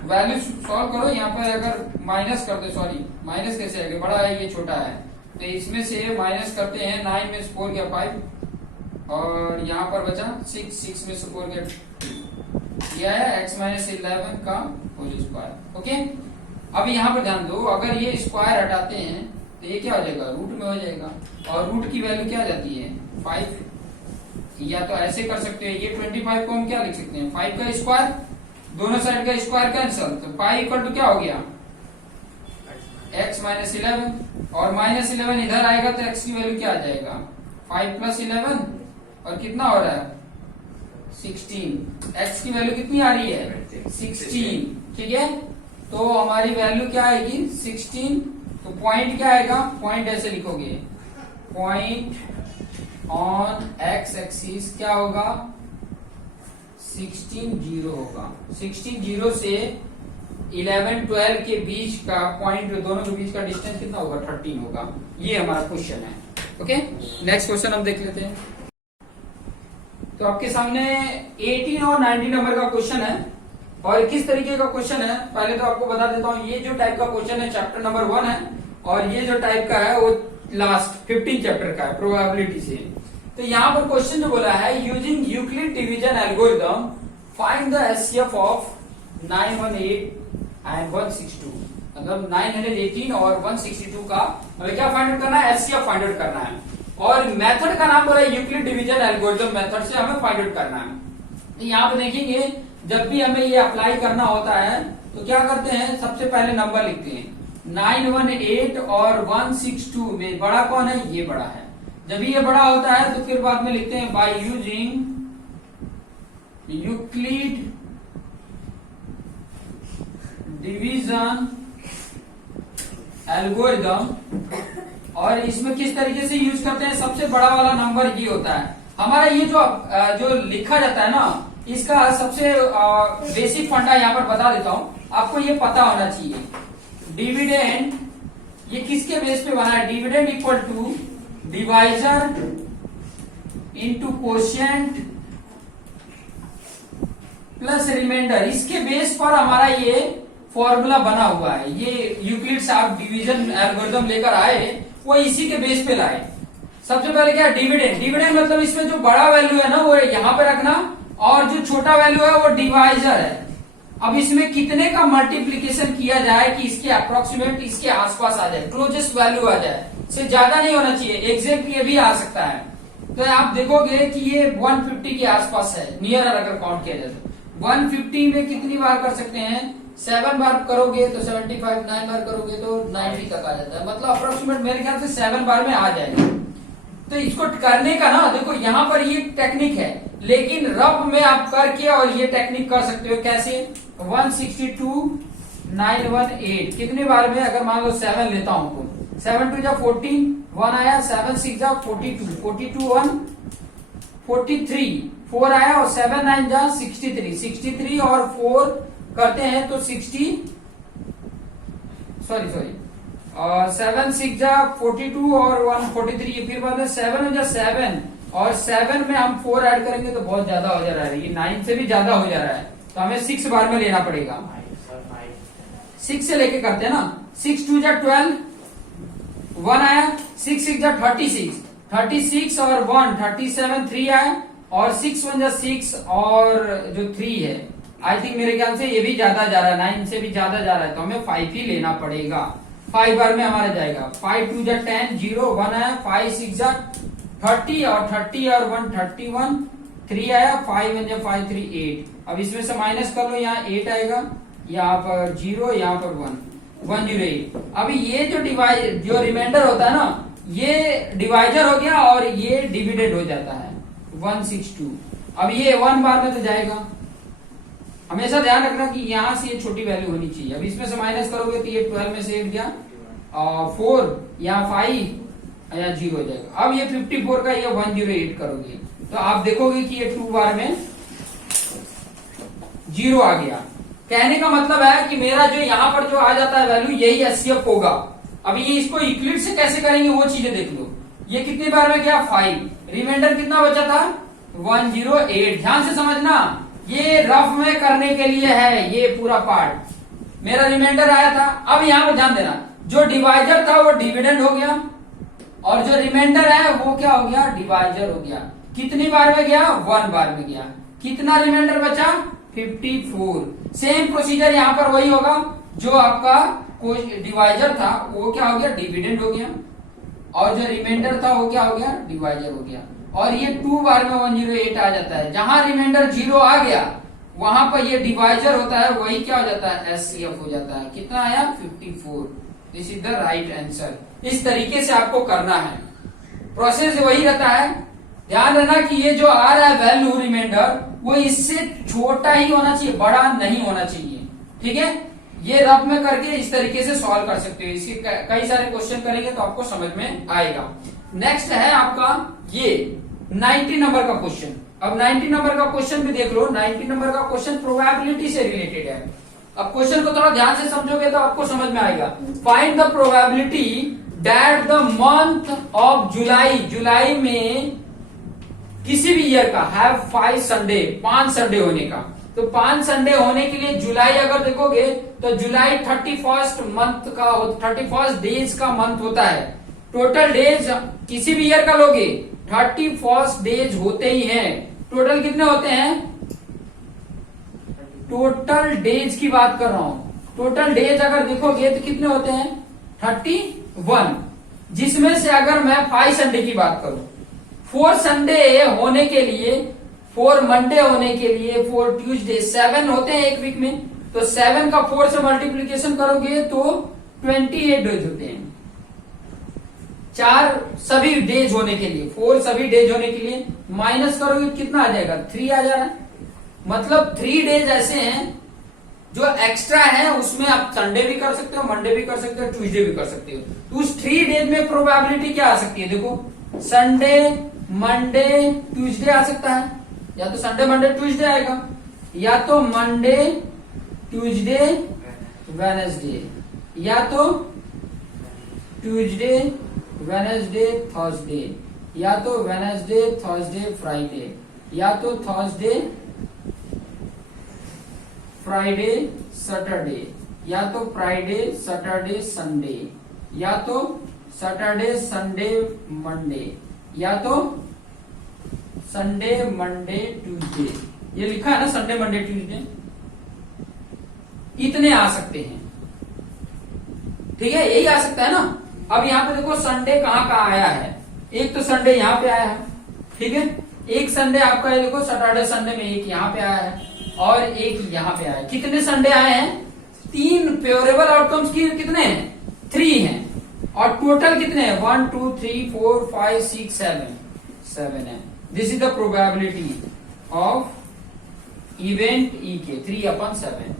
वैल्यू सॉल्व करो, यहाँ पर अगर माइनस कर दो, सॉरी माइनस कैसे आएगा, बड़ा है ये छोटा है, तो इसमें से माइनस करते हैं 9 में से 4 गया 5, और यहाँ पर बचा 6 में से 4 गया 2, यह है x माइनस 11 का होल स्क्वायर। ओके, अब यहाँ पर ध्यान दो, अगर ये स्क्वायर हटाते हैं तो ये क्या हो जाएगा रूट में हो जाएगा, और रूट की वैल्यू क्या जाती है 5, या तो ऐसे कर सकते हैं, ये 25 को हम क्या लिख सकते हैं 5 का स्क्वायर, दोनों साइड का स्क्वायर कैंसल, तो पाई इक्वल टू क्या हो गया x माइनस 11, और माइनस 11 इधर आएगा तो x की वैल्यू क्या आ जाएगा 5 प्लस 11, और कितना हो रहा है 16, x की वैल्यू कितनी आ रही है 16। ठीक है, तो हमारी वैल्यू क्या आएगी 16, तो पॉइंट क्या आएगा, पॉइंट ऐसे लिखोगे पॉइंट ऑन x एक्सिस क्या होगा 16 0 होगा, 16 0 से 11 12 के बीच का पॉइंट, दोनों के बीच का डिस्टेंस कितना होगा 13 होगा। ये हमारा क्वेश्चन है। ओके, नेक्स्ट क्वेश्चन हम देख लेते हैं। तो आपके सामने 18 और 19 नंबर का क्वेश्चन है, और किस तरीके का क्वेश्चन है पहले तो आपको बता देता हूँ। ये जो टाइप का क्वेश्चन है चैप्टर नंबर 1 है, और ये जो टाइप का है वो लास्ट 15 चैप्टर का है प्रोबेबिलिटी से। तो यहाँ पर क्वेश्चन जो बोला है using Euclid division algorithm find the HCF of 918 and 162, मतलब 918 और 162 का हमें क्या फाइंड आउट करना है एचसीएफ फाइंड आउट करना है, और मेथड का नाम बोला है यूक्लिड डिवीजन एल्गोरिथम मेथड से हमें फाइंड आउट करना है। यहाँ पे देखेंगे जब भी हमें ये अप्लाई करना होता है तो क्या करते हैं सबसे पहले नंबर लिखते हैं 918 और 162 में बड़ा कौन है, ये बड़ा है। जब ये बड़ा होता है तो फिर बाद में लिखते हैं by using Euclid division algorithm, और इसमें किस तरीके से यूज करते हैं, सबसे बड़ा वाला नंबर ये होता है हमारा। ये जो लिखा जाता है ना, इसका सबसे बेसिक फंडा यहाँ पर बता देता हूं, आपको ये पता होना चाहिए। डिविडेंड ये किसके बेस पे बना है, dividend equal to divisor into quotient plus remainder, इसके बेस पर हमारा ये फॉर्मूला बना हुआ है। ये यूक्लिड साहब डिवीजन एल्गोरिथम लेकर आए, वो इसी के बेस पे लाए। सबसे पहले क्या डिविडेंड, डिविडेंड मतलब इसमें जो बड़ा वैल्यू है ना वो यहाँ पे रखना, और जो छोटा वैल्यू है वो डिवाइजर है। अब इसमें कितने का मल्टीप्लीकेशन किया जाए कि इसके अप्रोक्सीमेट इसके आसपास आ जाए, क्लोजेस्ट वैल्यू आ जाए, से ज्यादा नहीं होना चाहिए, एग्जैक्ट ये भी आ सकता है। तो आप देखोगे कि ये 150 के आसपास है, नियर अगर काउंट किया जाए तो 150 में कितनी बार कर सकते हैं, 7 बार करोगे तो 75, 9 बार करोगे तो 90 तक आ जाता है, मतलब अप्रोक्सीमेट मेरे ख्याल से 7 बार में आ जाएगा। तो इसको करने का ना देखो यहाँ पर ये टेक्निक है, लेकिन रफ में आप करके और ये टेक्निक कर सकते हो कैसे, 162 918 कितने बार में, अगर मान लो 7 लेता हूं तो 7 2 जा 14, 1 आया, 7 6 जा 42, 42 1 43, 4 आया और 7 9 जा 63, 63 और 4 करते हैं तो 7 6 जा 42 और 1 43, फिर बाद में 7 जा 7 और 7 में हम 4 ऐड करेंगे तो बहुत ज्यादा हो जा रहा है, ये 9 से भी ज्यादा हो जा रहा है, तो हमें 6 बार में लेना पड़ेगा। 6 से लेके करते हैं ना, 6 2 जा 12, 1 आया, 6 6 जा 36, 36 और 1 37, 3 आया और 6 1 जा 6 और जो 3 है, आई थिंक मेरे ख्याल से ये भी ज्यादा जा रहा है, 9 से भी ज्यादा जा रहा है, तो हमें 5 ही लेना पड़ेगा। 5 बार में हमारा जाएगा। 5 2 जा 10, 0 1 आया, 5 6 जा 30 और 30 और 1 31, 3 आया, 5 1 जा 5 3 8। अब इसमें से माइनस कर लो, यहाँ 8 आएगा, यहाँ पर 0, यहाँ पर 1 108। अभी ये जो रिमाइंडर होता है ना, ये डिवाइजर हो गया और ये डिविडेड हो जाता है 162। अब ये 1 बार में तो जाएगा, हमेशा ध्यान रखना कि यहां से ये छोटी वैल्यू होनी चाहिए। अब इसमें से माइनस करोगे तो ये 12 में से 8 गया, 4 यहाँ 5 यहाँ 0 हो जाएगा। अब ये 54 का ये 108 करोगे तो आप देखोगे कि ये 2 बार में 0 आ गया। कहने का मतलब है कि मेरा जो यहाँ पर जो आ जाता है वैल्यू, यही एचसीएफ होगा। अब ये इसको इक्लिड से कैसे करेंगे वो चीजें देख लो। ये कितनी बार में गया 5, रिमाइंडर कितना बचा था 108। ध्यान से समझना, ये रफ में करने के लिए है ये पूरा पार्ट। मेरा रिमाइंडर आया था, अब यहाँ पर ध्यान देना, जो डिवाइजर था वो डिविडेंड हो गया और जो रिमाइंडर है वो क्या हो गया, डिवाइजर हो गया। कितनी बार में गया 1 बार में गया। कितना रिमाइंडर बचा 54। सेम प्रोसीजर यहाँ पर वही होगा, जो आपका डिवाइजर था वो क्या हो गया, डिविडेंड हो गया और जो रिमाइंडर था वो क्या हो गया, डिवाइजर हो गया। और ये 2 बार में 108 आ जाता है। जहां रिमाइंडर 0 आ गया वहां पर ये डिवाइजर होता है, वही क्या हो जाता है, एचसीएफ हो जाता है। कितना आया 54। This is the right answer. इस तरीके से आपको करना है, प्रोसेस वही रहता है। ध्यान रखना कि ये जो आ रहा है वैल्यू रिमाइंडर, वो इससे छोटा ही होना चाहिए, बड़ा नहीं होना चाहिए। ठीक है, ये रफ में करके इस तरीके से सॉल्व कर सकते हो। इसके कई सारे क्वेश्चन करेंगे तो आपको समझ में आएगा। नेक्स्ट है आपका ये 90 नंबर का क्वेश्चन। अब 90 नंबर का क्वेश्चन भी देख लो। 90 नंबर का क्वेश्चन प्रोबेबिलिटी से रिलेटेड है। अब क्वेश्चन को थोड़ा ध्यान से समझोगे तो आपको समझ में आएगा। Find the probability that the month of July, जुलाई में किसी भी ईयर का हैव 5 संडे, 5 संडे होने का। तो 5 संडे होने के लिए जुलाई अगर देखोगे तो जुलाई 31st मंथ का, 31st डेज का मंथ होता है। टोटल डेज किसी भी ईयर का लोगे 31st डेज होते ही हैं। टोटल कितने होते हैं, टोटल डेज की बात कर रहा हूं। टोटल डेज अगर देखोगे तो कितने होते हैं 31, जिसमें से अगर मैं 5 संडे की बात करूं, 4 संडे होने के लिए, 4 मंडे होने के लिए, 4 ट्यूसडे, 7 होते हैं एक वीक में, तो 7 का 4 से मल्टीप्लीकेशन करोगे तो 28 डेज होते हैं। 4 सभी डेज होने के लिए, 4 सभी डेज होने के लिए माइनस करोगे कितना आ जाएगा, 3 आ जा रहा है। मतलब 3 डेज ऐसे हैं जो एक्स्ट्रा है, उसमें आप संडे भी कर सकते हो, मंडे भी कर सकते हो, ट्यूसडे भी कर सकते हो। तो उस 3 डेज में प्रोबेबिलिटी क्या आ सकती है, देखो संडे, मंडे, ट्यूसडे आ सकता है। या तो संडे मंडे ट्यूसडे आएगा, या तो मंडे ट्यूसडे वेडनेसडे, या तो ट्यूसडे वेडनेसडे थर्सडे, या तो वेडनेसडे थर्सडे फ्राइडे, या तो थर्सडे फ्राइडे सैटरडे, या तो फ्राइडे सैटरडे संडे, या तो सैटरडे संडे मंडे, या तो संडे मंडे ट्यूसडे। ये लिखा है ना संडे मंडे ट्यूसडे, इतने आ सकते हैं। ठीक है, यही आ सकता है ना। अब यहाँ पे देखो संडे कहाँ कहाँ आया है, एक तो संडे यहाँ पे आया है, ठीक है, एक संडे आपका ये देखो सैटरडे संडे में एक यहाँ पे आया है और एक यहाँ पे आया है। कितने संडे आए हैं, 3 फेवरेबल आउटकम्स की कितने हैं, 3 हैं। और टोटल कितने हैं, 1 2 3 4 5 6 7 है। This is the probability of event E के 3/7।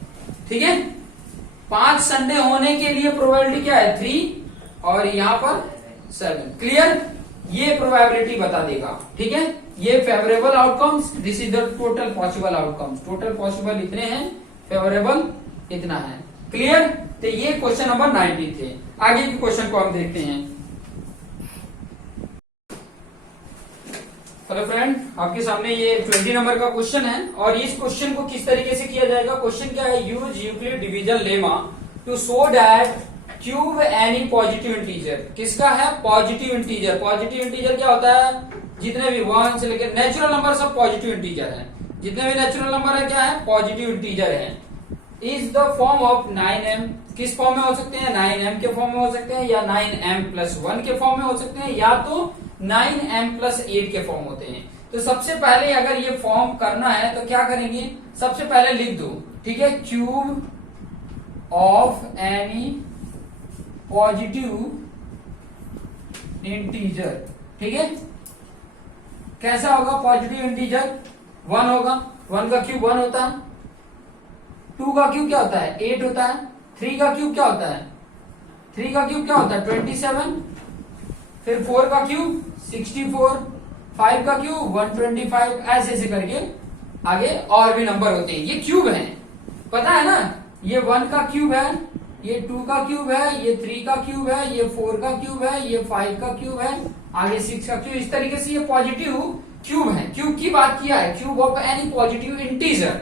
ठीक है, 5 संडे होने के लिए प्रोबेबिलिटी क्या है 3 और यहाँ पर 7। क्लियर, ये प्रोबेबिलिटी बता देगा। ठीक है, ये favourable outcomes, this is the total possible outcomes, total possible इतने हैं, फेवरेबल इतना है। क्लियर? तो ये क्वेश्चन नंबर 19 थे। आगे के क्वेश्चन को हम देखते हैं। हेलो फ्रेंड, आपके सामने ये 20 नंबर का क्वेश्चन है और इस क्वेश्चन को किस तरीके से किया जाएगा। क्वेश्चन क्या है, use Euclid division lemma to show that cube any positive integer. किसका है? Positive integer. पॉजिटिव इंटीजर क्या होता है? जितने भी 1 से लेकर नेचुरल नंबर सब पॉजिटिव इंटीजर है। जितने भी नेचुरल नंबर है क्या है? पॉजिटिव इंटीजर है। Is the form of 9m। किस फॉर्म में हो सकते हैं? 9m के फॉर्म में हो सकते हैं, या 9m+1 के फॉर्म में हो सकते हैं, या तो 9m+8 के फॉर्म होते हैं। तो सबसे पहले अगर ये फॉर्म करना है तो क्या करेंगे, सबसे पहले लिख दो। ठीक है, cube of any positive integer. ठीक है, कैसा होगा? पॉजिटिव इंटीजर 1 होगा, 1 का क्यूब 1 होता है, 2 का क्यूब क्या होता है? 8 होता है, 3 का क्यूब क्या होता है? 3 का क्यूब क्या होता है? 27, फिर 4 का क्यूब 64, 5 का क्यूब 125, ऐसे ऐसे करके आगे और भी नंबर होते हैं। ये क्यूब है, पता है ना? ये 1 का क्यूब है, ये 2 का क्यूब है, ये 3 का क्यूब है, ये 4 का क्यूब है, ये 5 का क्यूब है, आगे 6 का क्यूब। इस तरीके से ये पॉजिटिव क्यूब है। क्यूब की बात किया है, cube of any positive integer.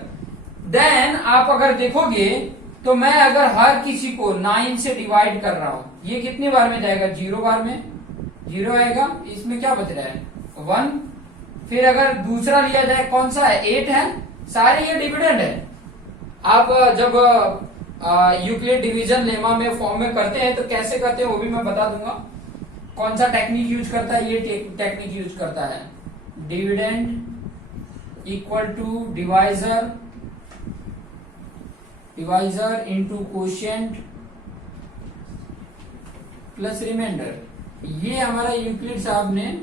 Then आप अगर देखोगे तो मैं अगर हर किसी को 9 से डिवाइड कर रहा हूं, ये कितनी बार में जाएगा? 0 बार में, 0 आएगा। इसमें क्या बच रहा है? 1। फिर अगर दूसरा लिया जाए, कौन सा है? 8 है। सारे ये डिविडेंड है। आप जब यूक्लिड डिवीजन लेमा में फॉर्म में करते हैं तो कैसे करते हैं वो भी मैं बता दूंगा। कौन सा टेक्निक यूज करता है? ये टेक्निक यूज करता है, dividend equal to divisor, divisor into quotient plus remainder. ये हमारा यूक्लिड साहब ने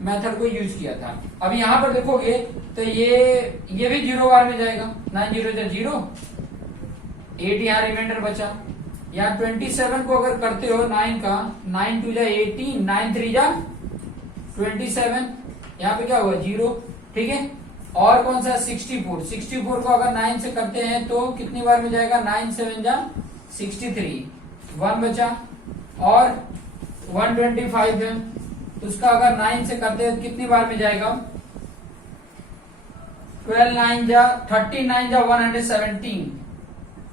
मेथड को यूज किया था। अब यहां पर देखोगे तो ये भी 0 बार में जाएगा, 9 0 0, 8 यहाँ रिमाइंडर बचा। यहाँ 27 को अगर करते हो 9 का, 9 2 जा 18, 9 3 जा 27, यहाँ पे क्या हुआ? 0। ठीक है, और कौन सा? 64। 64 को अगर 9 से करते हैं तो कितनी बार में जाएगा? 9 7 जा 63, 1 बचा। और 125 है, उसका अगर 9 से करते हैं तो कितनी बार में जाएगा? 12 9 जा 39 जा 117,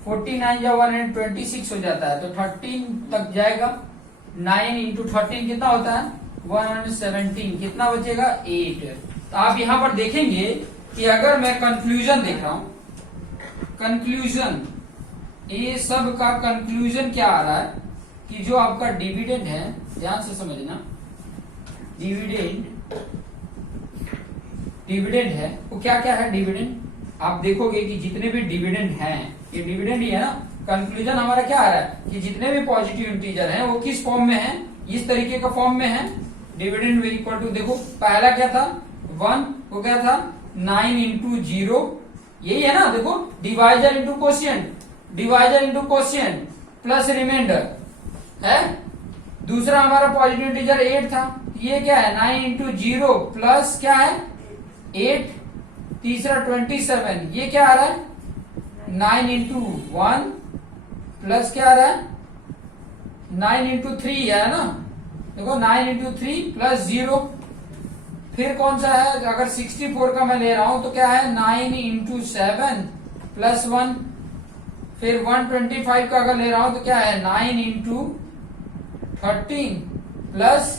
49 जा 126 हो जाता है, तो 13 तक जाएगा। 9 इंटू 13 कितना होता है? 117। कितना बचेगा? 8। तो आप यहां पर देखेंगे कि अगर मैं कंक्लूजन देख रहा हूं, कंक्लूजन, ये सब का कंक्लूजन क्या आ रहा है कि जो आपका डिविडेंड है, ध्यान से समझना, डिविडेंड है वो क्या क्या है? डिविडेंड आप देखोगे कि जितने भी डिविडेंड हैं, ये डिविडेंड ही है ना। कंक्लूजन हमारा क्या आ रहा है कि जितने भी पॉजिटिव इंटीजर हैं वो किस फॉर्म में है? इस तरीके का फॉर्म में है। डिविडेंड इक्वल टू, देखो पहला क्या था? 1, वो क्या था? 9 इंटू 0, यही है ना। देखो, divisor into quotient, divisor into quotient plus remainder है। दूसरा हमारा पॉजिटिव इंटीजर 8 था, ये क्या है? 9 इंटू 0 प्लस क्या है? 8। तीसरा 27, ये क्या आ रहा है? 9 इंटू 1 प्लस क्या आ रहा है? 9 इंटू 3 है ना। देखो 9 इंटू 3 प्लस 0। फिर कौन सा है? अगर 64 का मैं ले रहा हूं तो क्या है? 9 इंटू 7 प्लस 1। फिर 125 का अगर ले रहा हूं तो क्या है? 9 इंटू 13 प्लस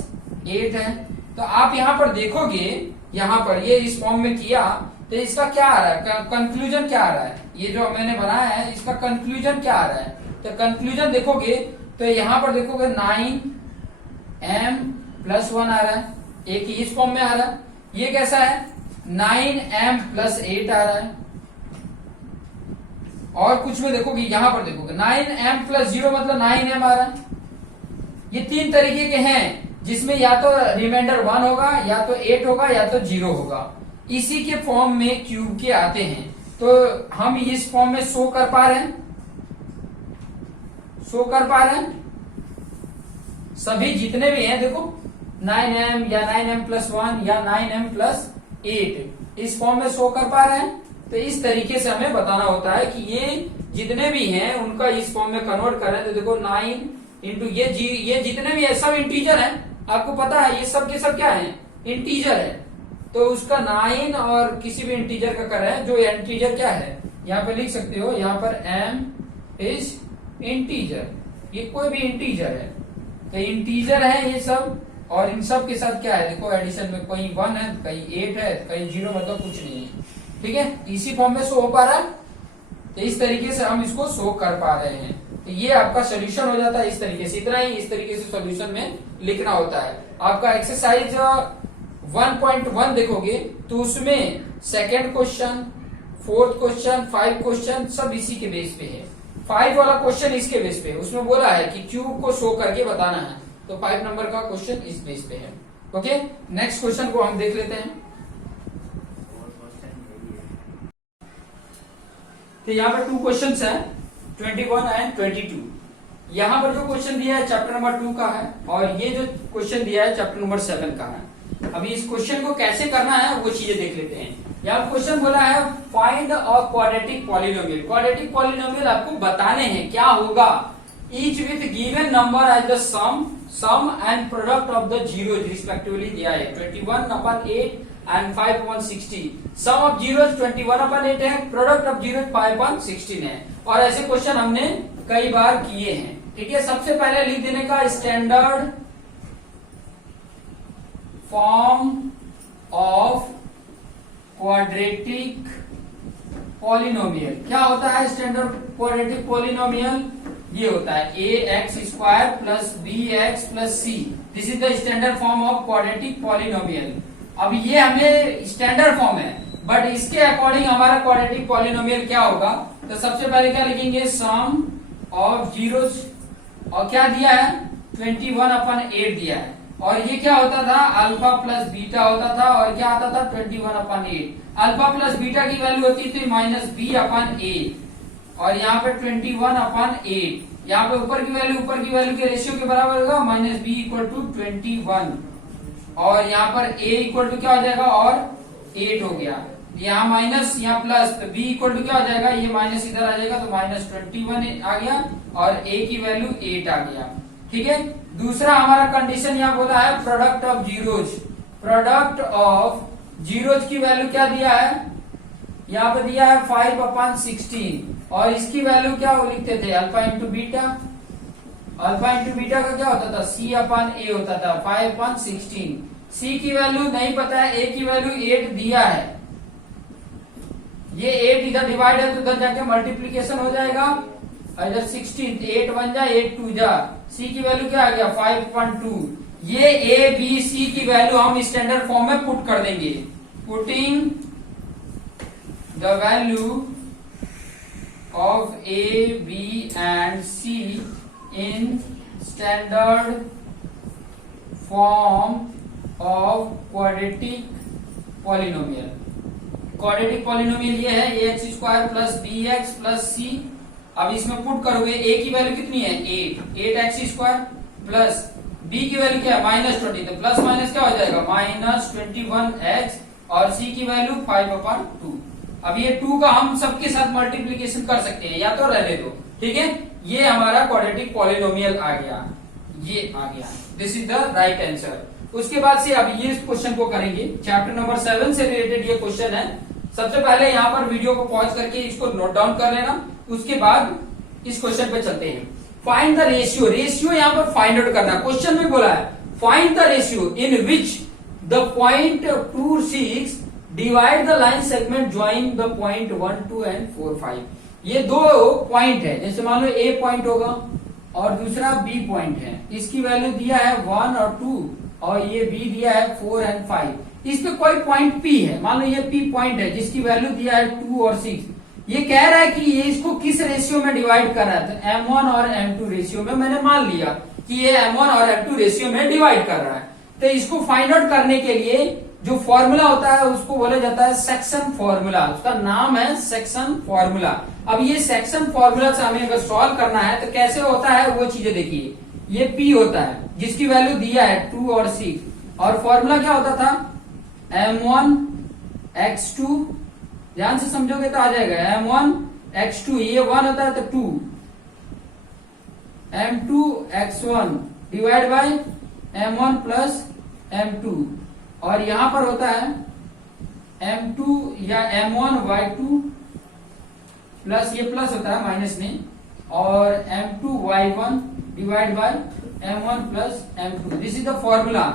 8 है। तो आप यहां पर देखोगे, यहां पर ये इस फॉर्म में किया तो इसका क्या आ रहा है? कंक्लूजन क्या आ रहा है? ये जो मैंने बनाया है इसका कंक्लूजन क्या आ रहा है? तो कंक्लूजन देखोगे तो यहां पर देखोगे 9m+1 आ रहा है, एक ही इस फॉर्म में आ रहा है। ये कैसा है? 9m+8 आ रहा है। और कुछ में देखोगे, यहां पर देखोगे 9m+0 मतलब 9m आ रहा है। ये 3 तरीके के हैं जिसमें या तो रिमाइंडर 1 होगा, या तो 8 होगा, या तो 0 होगा। इसी के फॉर्म में क्यूब के आते हैं। तो हम इस फॉर्म में शो कर पा रहे हैं, शो कर पा रहे हैं। सभी जितने भी हैं देखो 9m या 9m+1 या 9m+8 इस फॉर्म में शो कर पा रहे हैं। तो इस तरीके से हमें बताना होता है कि ये जितने भी हैं उनका इस फॉर्म में कन्वर्ट करें। तो देखो 9 इंटू ये जितने भी है सब इंटीजर है, आपको पता है ये सब के सब क्या है, इंटीजर है। तो उसका 9 और किसी भी इंटीजर का करें, जो इंटीजर क्या है यहाँ पे लिख सकते हो, यहाँ पर m इज इंटीजर, ये कोई भी इंटीजर है। तो इंटीजर है ये सब, और इन सब के साथ क्या है देखो एडिशन में कहीं 1 है, कहीं 8 है, कहीं 0, मतलब कुछ नहीं है। ठीक है, इसी फॉर्म में शो हो पा रहा है। तो इस तरीके से हम इसको शो कर पा रहे हैं। तो ये आपका सोल्यूशन हो जाता है इस तरीके से। इतना ही इस तरीके से सोल्यूशन में लिखना होता है। आपका एक्सरसाइज 1.1 देखोगे तो उसमें second question, fourth question, 5 question सब इसी के बेस पे है। 5 वाला क्वेश्चन इसके बेस पे है, उसमें बोला है कि क्यूब को शो करके बताना है। तो 5 नंबर का क्वेश्चन इस बेस पे है। ओके, नेक्स्ट क्वेश्चन को हम देख लेते हैं। तो यहाँ पर 2 क्वेश्चंस है, 21 एंड 22। यहाँ पर जो क्वेश्चन दिया है चैप्टर नंबर 2 का है, और ये जो क्वेश्चन दिया है चैप्टर नंबर 7 का है। अभी इस क्वेश्चन को कैसे करना है वो चीजें देख लेते हैं। यहाँ क्वेश्चन बोला है find a quadratic polynomial. Quadratic polynomial आपको बताने हैं क्या होगा। Each with given number as the sum and product of the zeros respectively दिया है 21/8 and 5/16। सम ऑफ जीरोज 21/8 है, प्रोडक्ट ऑफ जीरोज 5/16 है। और ऐसे क्वेश्चन हमने कई बार किए हैं। ठीक है, सबसे पहले लिख देने का standard form of quadratic polynomial. क्या होता है स्टैंडर्ड क्वाड्रेटिक पॉलिनोमियल? ये होता है ax² plus bx plus c। This is the standard form of quadratic polynomial. अब ये हमें स्टैंडर्ड फॉर्म है, बट इसके अकॉर्डिंग हमारा क्वाड्रेटिक पॉलिनोमियल क्या होगा? तो सबसे पहले क्या लिखेंगे, सम ऑफ जीरोज, और क्या दिया है 21/8 दिया है। और ये क्या होता था, अल्फा प्लस बीटा होता था, और क्या आता था 21/8। अल्फा प्लस बीटा की वैल्यू होती थी -b/a, और यहाँ पे 21/8। यहाँ पे ऊपर की वैल्यू के रेशियो के बराबर होगा, -b = 21, और यहाँ पर a = क्या हो जाएगा, और 8 हो गया। यहाँ माइनस, यहाँ प्लस, तो b = क्या हो जाएगा, ये माइनस इधर आ जाएगा, तो -21 आ गया, और a की वैल्यू 8 आ गया। ठीक है, दूसरा हमारा कंडीशन यहाँ बोला है product of zeros. Product of zeros की वैल्यू क्या दिया है, यहाँ पे दिया है 5/16, और इसकी वैल्यू क्या वो लिखते थे, alpha into beta. Alpha into beta का क्या होता था, c/a होता था 5/16। c की वैल्यू नहीं पता है, a की वैल्यू 8 दिया है। ये 8 इधर डिवाइड है तो उधर जाके मल्टीप्लीकेशन हो जाएगा, और इधर 16, 8 1 जा 8 2 जा, c की वैल्यू क्या आ गया 5.2। ये a b c की वैल्यू हम स्टैंडर्ड फॉर्म में पुट कर देंगे। Putting the value of a b and c in standard form of quadratic polynomial. Quadratic polynomial ये है ax² plus bx plus c। अब इसमें पुट करोगे, a की वैल्यू कितनी है 8x² प्लस b की वैल्यू क्या है -20, तो प्लस माइनस क्या हो जाएगा -21x, और c की वैल्यू 5/2। अब ये 2 का हम सबके साथ मल्टीप्लीकेशन कर सकते हैं, या तो रहने दो। ठीक है, ये हमारा क्वाड्रेटिक पॉलिनोमियल आ गया, ये आ गया। This is the right answer. उसके बाद से अब ये क्वेश्चन को करेंगे, चैप्टर नंबर 7 से रिलेटेड ये क्वेश्चन है। सबसे पहले यहाँ पर वीडियो को पॉज करके इसको नोट डाउन कर लेना, उसके बाद इस क्वेश्चन पे चलते हैं। Find the ratio. रेशियो यहाँ पर फाइंड आउट करना, क्वेश्चन में बोला है find the ratio in which the point 2 6 divide the line segment join the point 1 2 and 4 5। ये 2 पॉइंट है, जैसे मान लो a पॉइंट होगा और दूसरा b पॉइंट है। इसकी वैल्यू दिया है 1 और 2, और ये b दिया है 4 एंड 5। इस पे कोई पॉइंट p है, मान लो ये p पॉइंट है जिसकी वैल्यू दिया है 2 और 6। ये कह रहा है कि ये इसको किस रेशियो में डिवाइड कर रहा है, तो m1 और m2 रेशियो में। मैंने मान लिया कि ये m1 और m2 रेशियो में डिवाइड कर रहा है। तो इसको फाइंड आउट करने के लिए जो फॉर्मूला होता है उसको बोला जाता है सेक्शन फॉर्मूला। उसका नाम है सेक्शन फॉर्मूला। अब ये सेक्शन फॉर्मूला से हमें अगर सॉल्व करना है तो कैसे होता है वो चीजें देखिए। ये P होता है जिसकी वैल्यू दिया है 2 और 6, और फॉर्मूला क्या होता था M1 X2, ध्यान से समझोगे तो आ जाएगा M1 X2, ये 1 होता है तो 2 M2 X1 divide by M1 plus M2, और यहां पर होता है M2 या M1 Y2 प्लस, ये प्लस होता है माइनस नहीं, और M2 Y1 divide by M1 plus M2। This is the formula.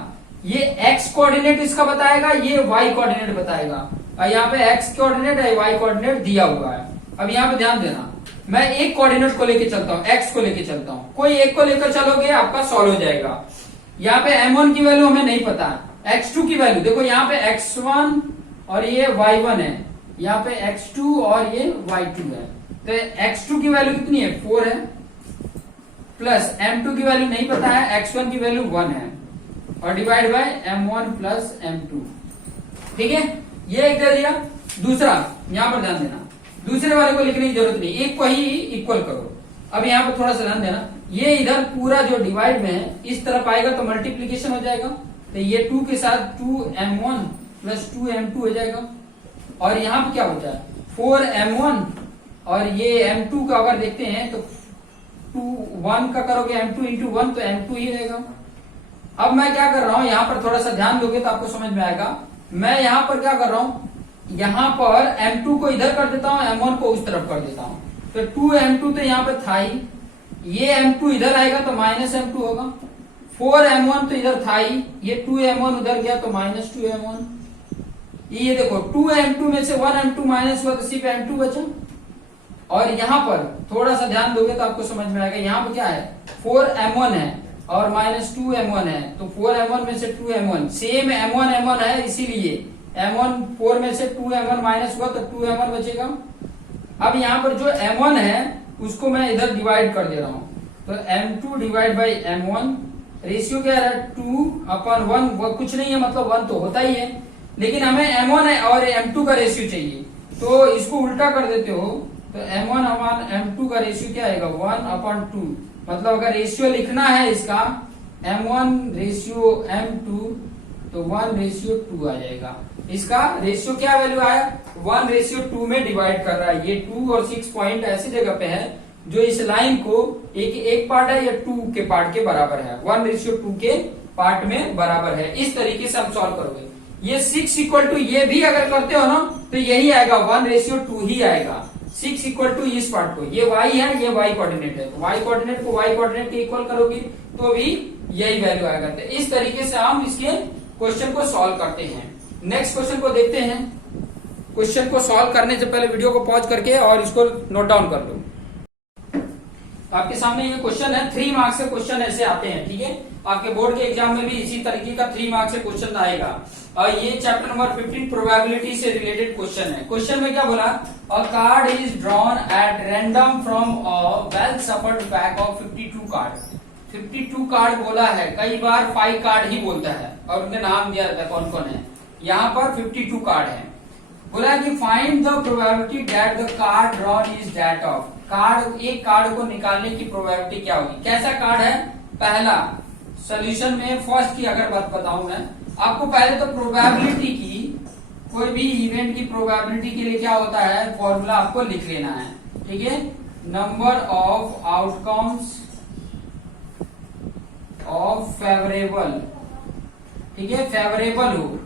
ये x कोऑर्डिनेट इसका बताएगा, ये y कोऑर्डिनेट बताएगा, और यहाँ पे x कोऑर्डिनेट है, y कोऑर्डिनेट दिया हुआ है। अब यहाँ पे ध्यान देना, मैं एक कोऑर्डिनेट को लेके चलता हूँ, x को लेके चलता हूँ, कोई एक को लेकर चलोगे आपका सॉल्व हो जाएगा। यहाँ पे M1 की वैल्यू हमें नहीं पता, x2 की वैल्यू देखो, यहाँ पे x1 और ये y1 है, यहाँ पे x2 और ये y2 है, तो x2 की वैल्यू कितनी है 4 है, प्लस M2 की वैल्यू नहीं पता है, x1 की वैल्यू 1 है, और divide by M1 plus M2। ठीक है, ये एक दे दिया। दूसरा यहां पर ध्यान देना, दूसरे वाले को लिखने की जरूरत नहीं, एक को ही इक्वल करो। अब यहाँ पर थोड़ा सा ध्यान देना, ये इधर पूरा जो डिवाइड में है इस तरफ आएगा तो मल्टीप्लीकेशन हो जाएगा, तो ये 2 के साथ 2M1 प्लस 2M2 हो जाएगा, और यहाँ पे क्या होता है 4M1, और ये M2 का अगर देखते हैं तो 1 का करोगे M2 इंटू 1 तो M2 ही रहेगा। अब मैं क्या कर रहा हूं, यहां पर थोड़ा सा ध्यान दोगे तो आपको समझ में आएगा। मैं यहां पर क्या कर रहा हूं, यहां पर M2 को इधर कर देता हूं, M1 को उस तरफ कर देता हूं, तो 2M2 तो यहां पर था ही, ये M2 इधर आएगा तो माइनस M2 होगा, 4M1 तो इधर था ही, ये 2M1 उधर गया तो माइनस 2M1, ये देखो 2M2 में से 1M2 माइनस हुआ तो सिर्फ M2 बचा। और यहां पर थोड़ा सा ध्यान दोगे तो आपको समझ में आएगा, यहां पर क्या है 4M1 है और माइनस 2M1 है, तो 4M1 में से 2M1 सेम M1 है, इसीलिए M1 4 में से 2M1 माइनस हुआ तो 2M1 बचेगा। अब यहाँ पर जो M1 है उसको मैं इधर डिवाइड कर दे रहा हूं, तो M2 divide by M1, ratio क्या है 2/1, कुछ नहीं है मतलब 1 तो होता ही है, लेकिन हमें M1 है और M2 का रेशियो चाहिए, तो इसको उल्टा कर देते हो तो M1 अपान M2 का रेशियो क्या आएगा 1/2, मतलब अगर रेशियो लिखना है इसका M1 रेशियो M2 तो 1:2 आ जाएगा। इसका रेशियो क्या वैल्यू आया 1:2 में डिवाइड कर रहा है, ये 2 और 6 पॉइंट ऐसी जगह पे है जो इस लाइन को एक पार्ट है या 2 के पार्ट के बराबर है, 1:2 के पार्ट में बराबर है। इस तरीके से हम सॉल्व करोगे। ये 6 इक्वल टू ये भी अगर करते हो ना तो यही आएगा 1:2 ही आएगा। 6 इक्वल टू इस पार्ट को, ये y है ये y कोऑर्डिनेट है, y कोऑर्डिनेट को y कोऑर्डिनेट के इक्वल करोगी तो भी यही वैल्यू आएगा। तो इस तरीके से हम इसके क्वेश्चन को सॉल्व करते हैं। नेक्स्ट क्वेश्चन को देखते हैं। क्वेश्चन को सॉल्व करने से पहले वीडियो को पॉज करके और इसको नोट डाउन कर लो। आपके सामने ये क्वेश्चन है, 3 मार्क्स के क्वेश्चन ऐसे आते हैं, ठीक है। आपके बोर्ड के एग्जाम में भी इसी तरीके का 3 मार्क्स से क्वेश्चन आएगा। और ये चैप्टर नंबर 15 प्रोबेबिलिटी से रिलेटेड क्वेश्चन है। क्वेश्चन में क्या बोला, अ card is drawn at random from a well suffered pack of 52 card. 52 card बोला है, कई बार 5 कार्ड ही बोलता है और उनके नाम दिया रहता है कौन कौन है। यहाँ पर 52 कार्ड है। बोला कि find the probability that the card drawn is that of. Card, एक कार्ड को निकालने की प्रोबेबिलिटी क्या होगी, कैसा कार्ड है। पहला सोल्यूशन में फर्स्ट की अगर बात बताऊं मैं आपको, पहले तो प्रोबेबिलिटी की, कोई भी इवेंट की प्रोबेबिलिटी के लिए क्या होता है, फॉर्मूला आपको लिख लेना है, ठीक है। Number of outcomes of favourable, ठीक है, फेवरेबल हो,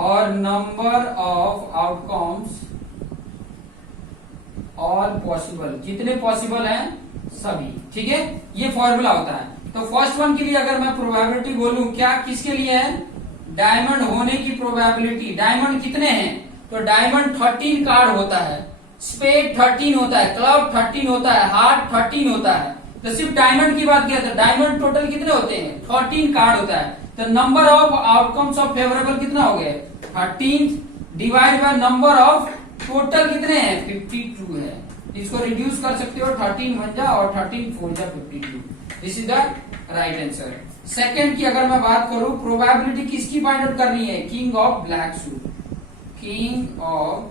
और number of outcomes all possible, जितने पॉसिबल हैं सभी, ठीक है। ये फॉर्मूला होता है। तो फर्स्ट वन के लिए अगर मैं प्रोबेबिलिटी बोलूं, क्या किसके लिए है, डायमंड होने की प्रोबेबिलिटी। डायमंड कितने हैं, तो डायमंड 13 कार्ड होता है, स्पेड 13 होता है, क्लब 13 होता है, हार्ट 13 होता है। तो सिर्फ डायमंड की बात किया था, डायमंड टोटल कितने होते हैं 13 कार्ड होता है। तो number of outcomes of favourable कितना हो गया 13 divide by number of total कितने हैं 52 है। इसको रिड्यूस कर सकते हो, 13 1 जा और 13 4 जा 52। This is the right answer. Second की अगर मैं बात करूं, प्रोबेबिलिटी किसकी फाइंड आउट करनी है, king of black suit. King of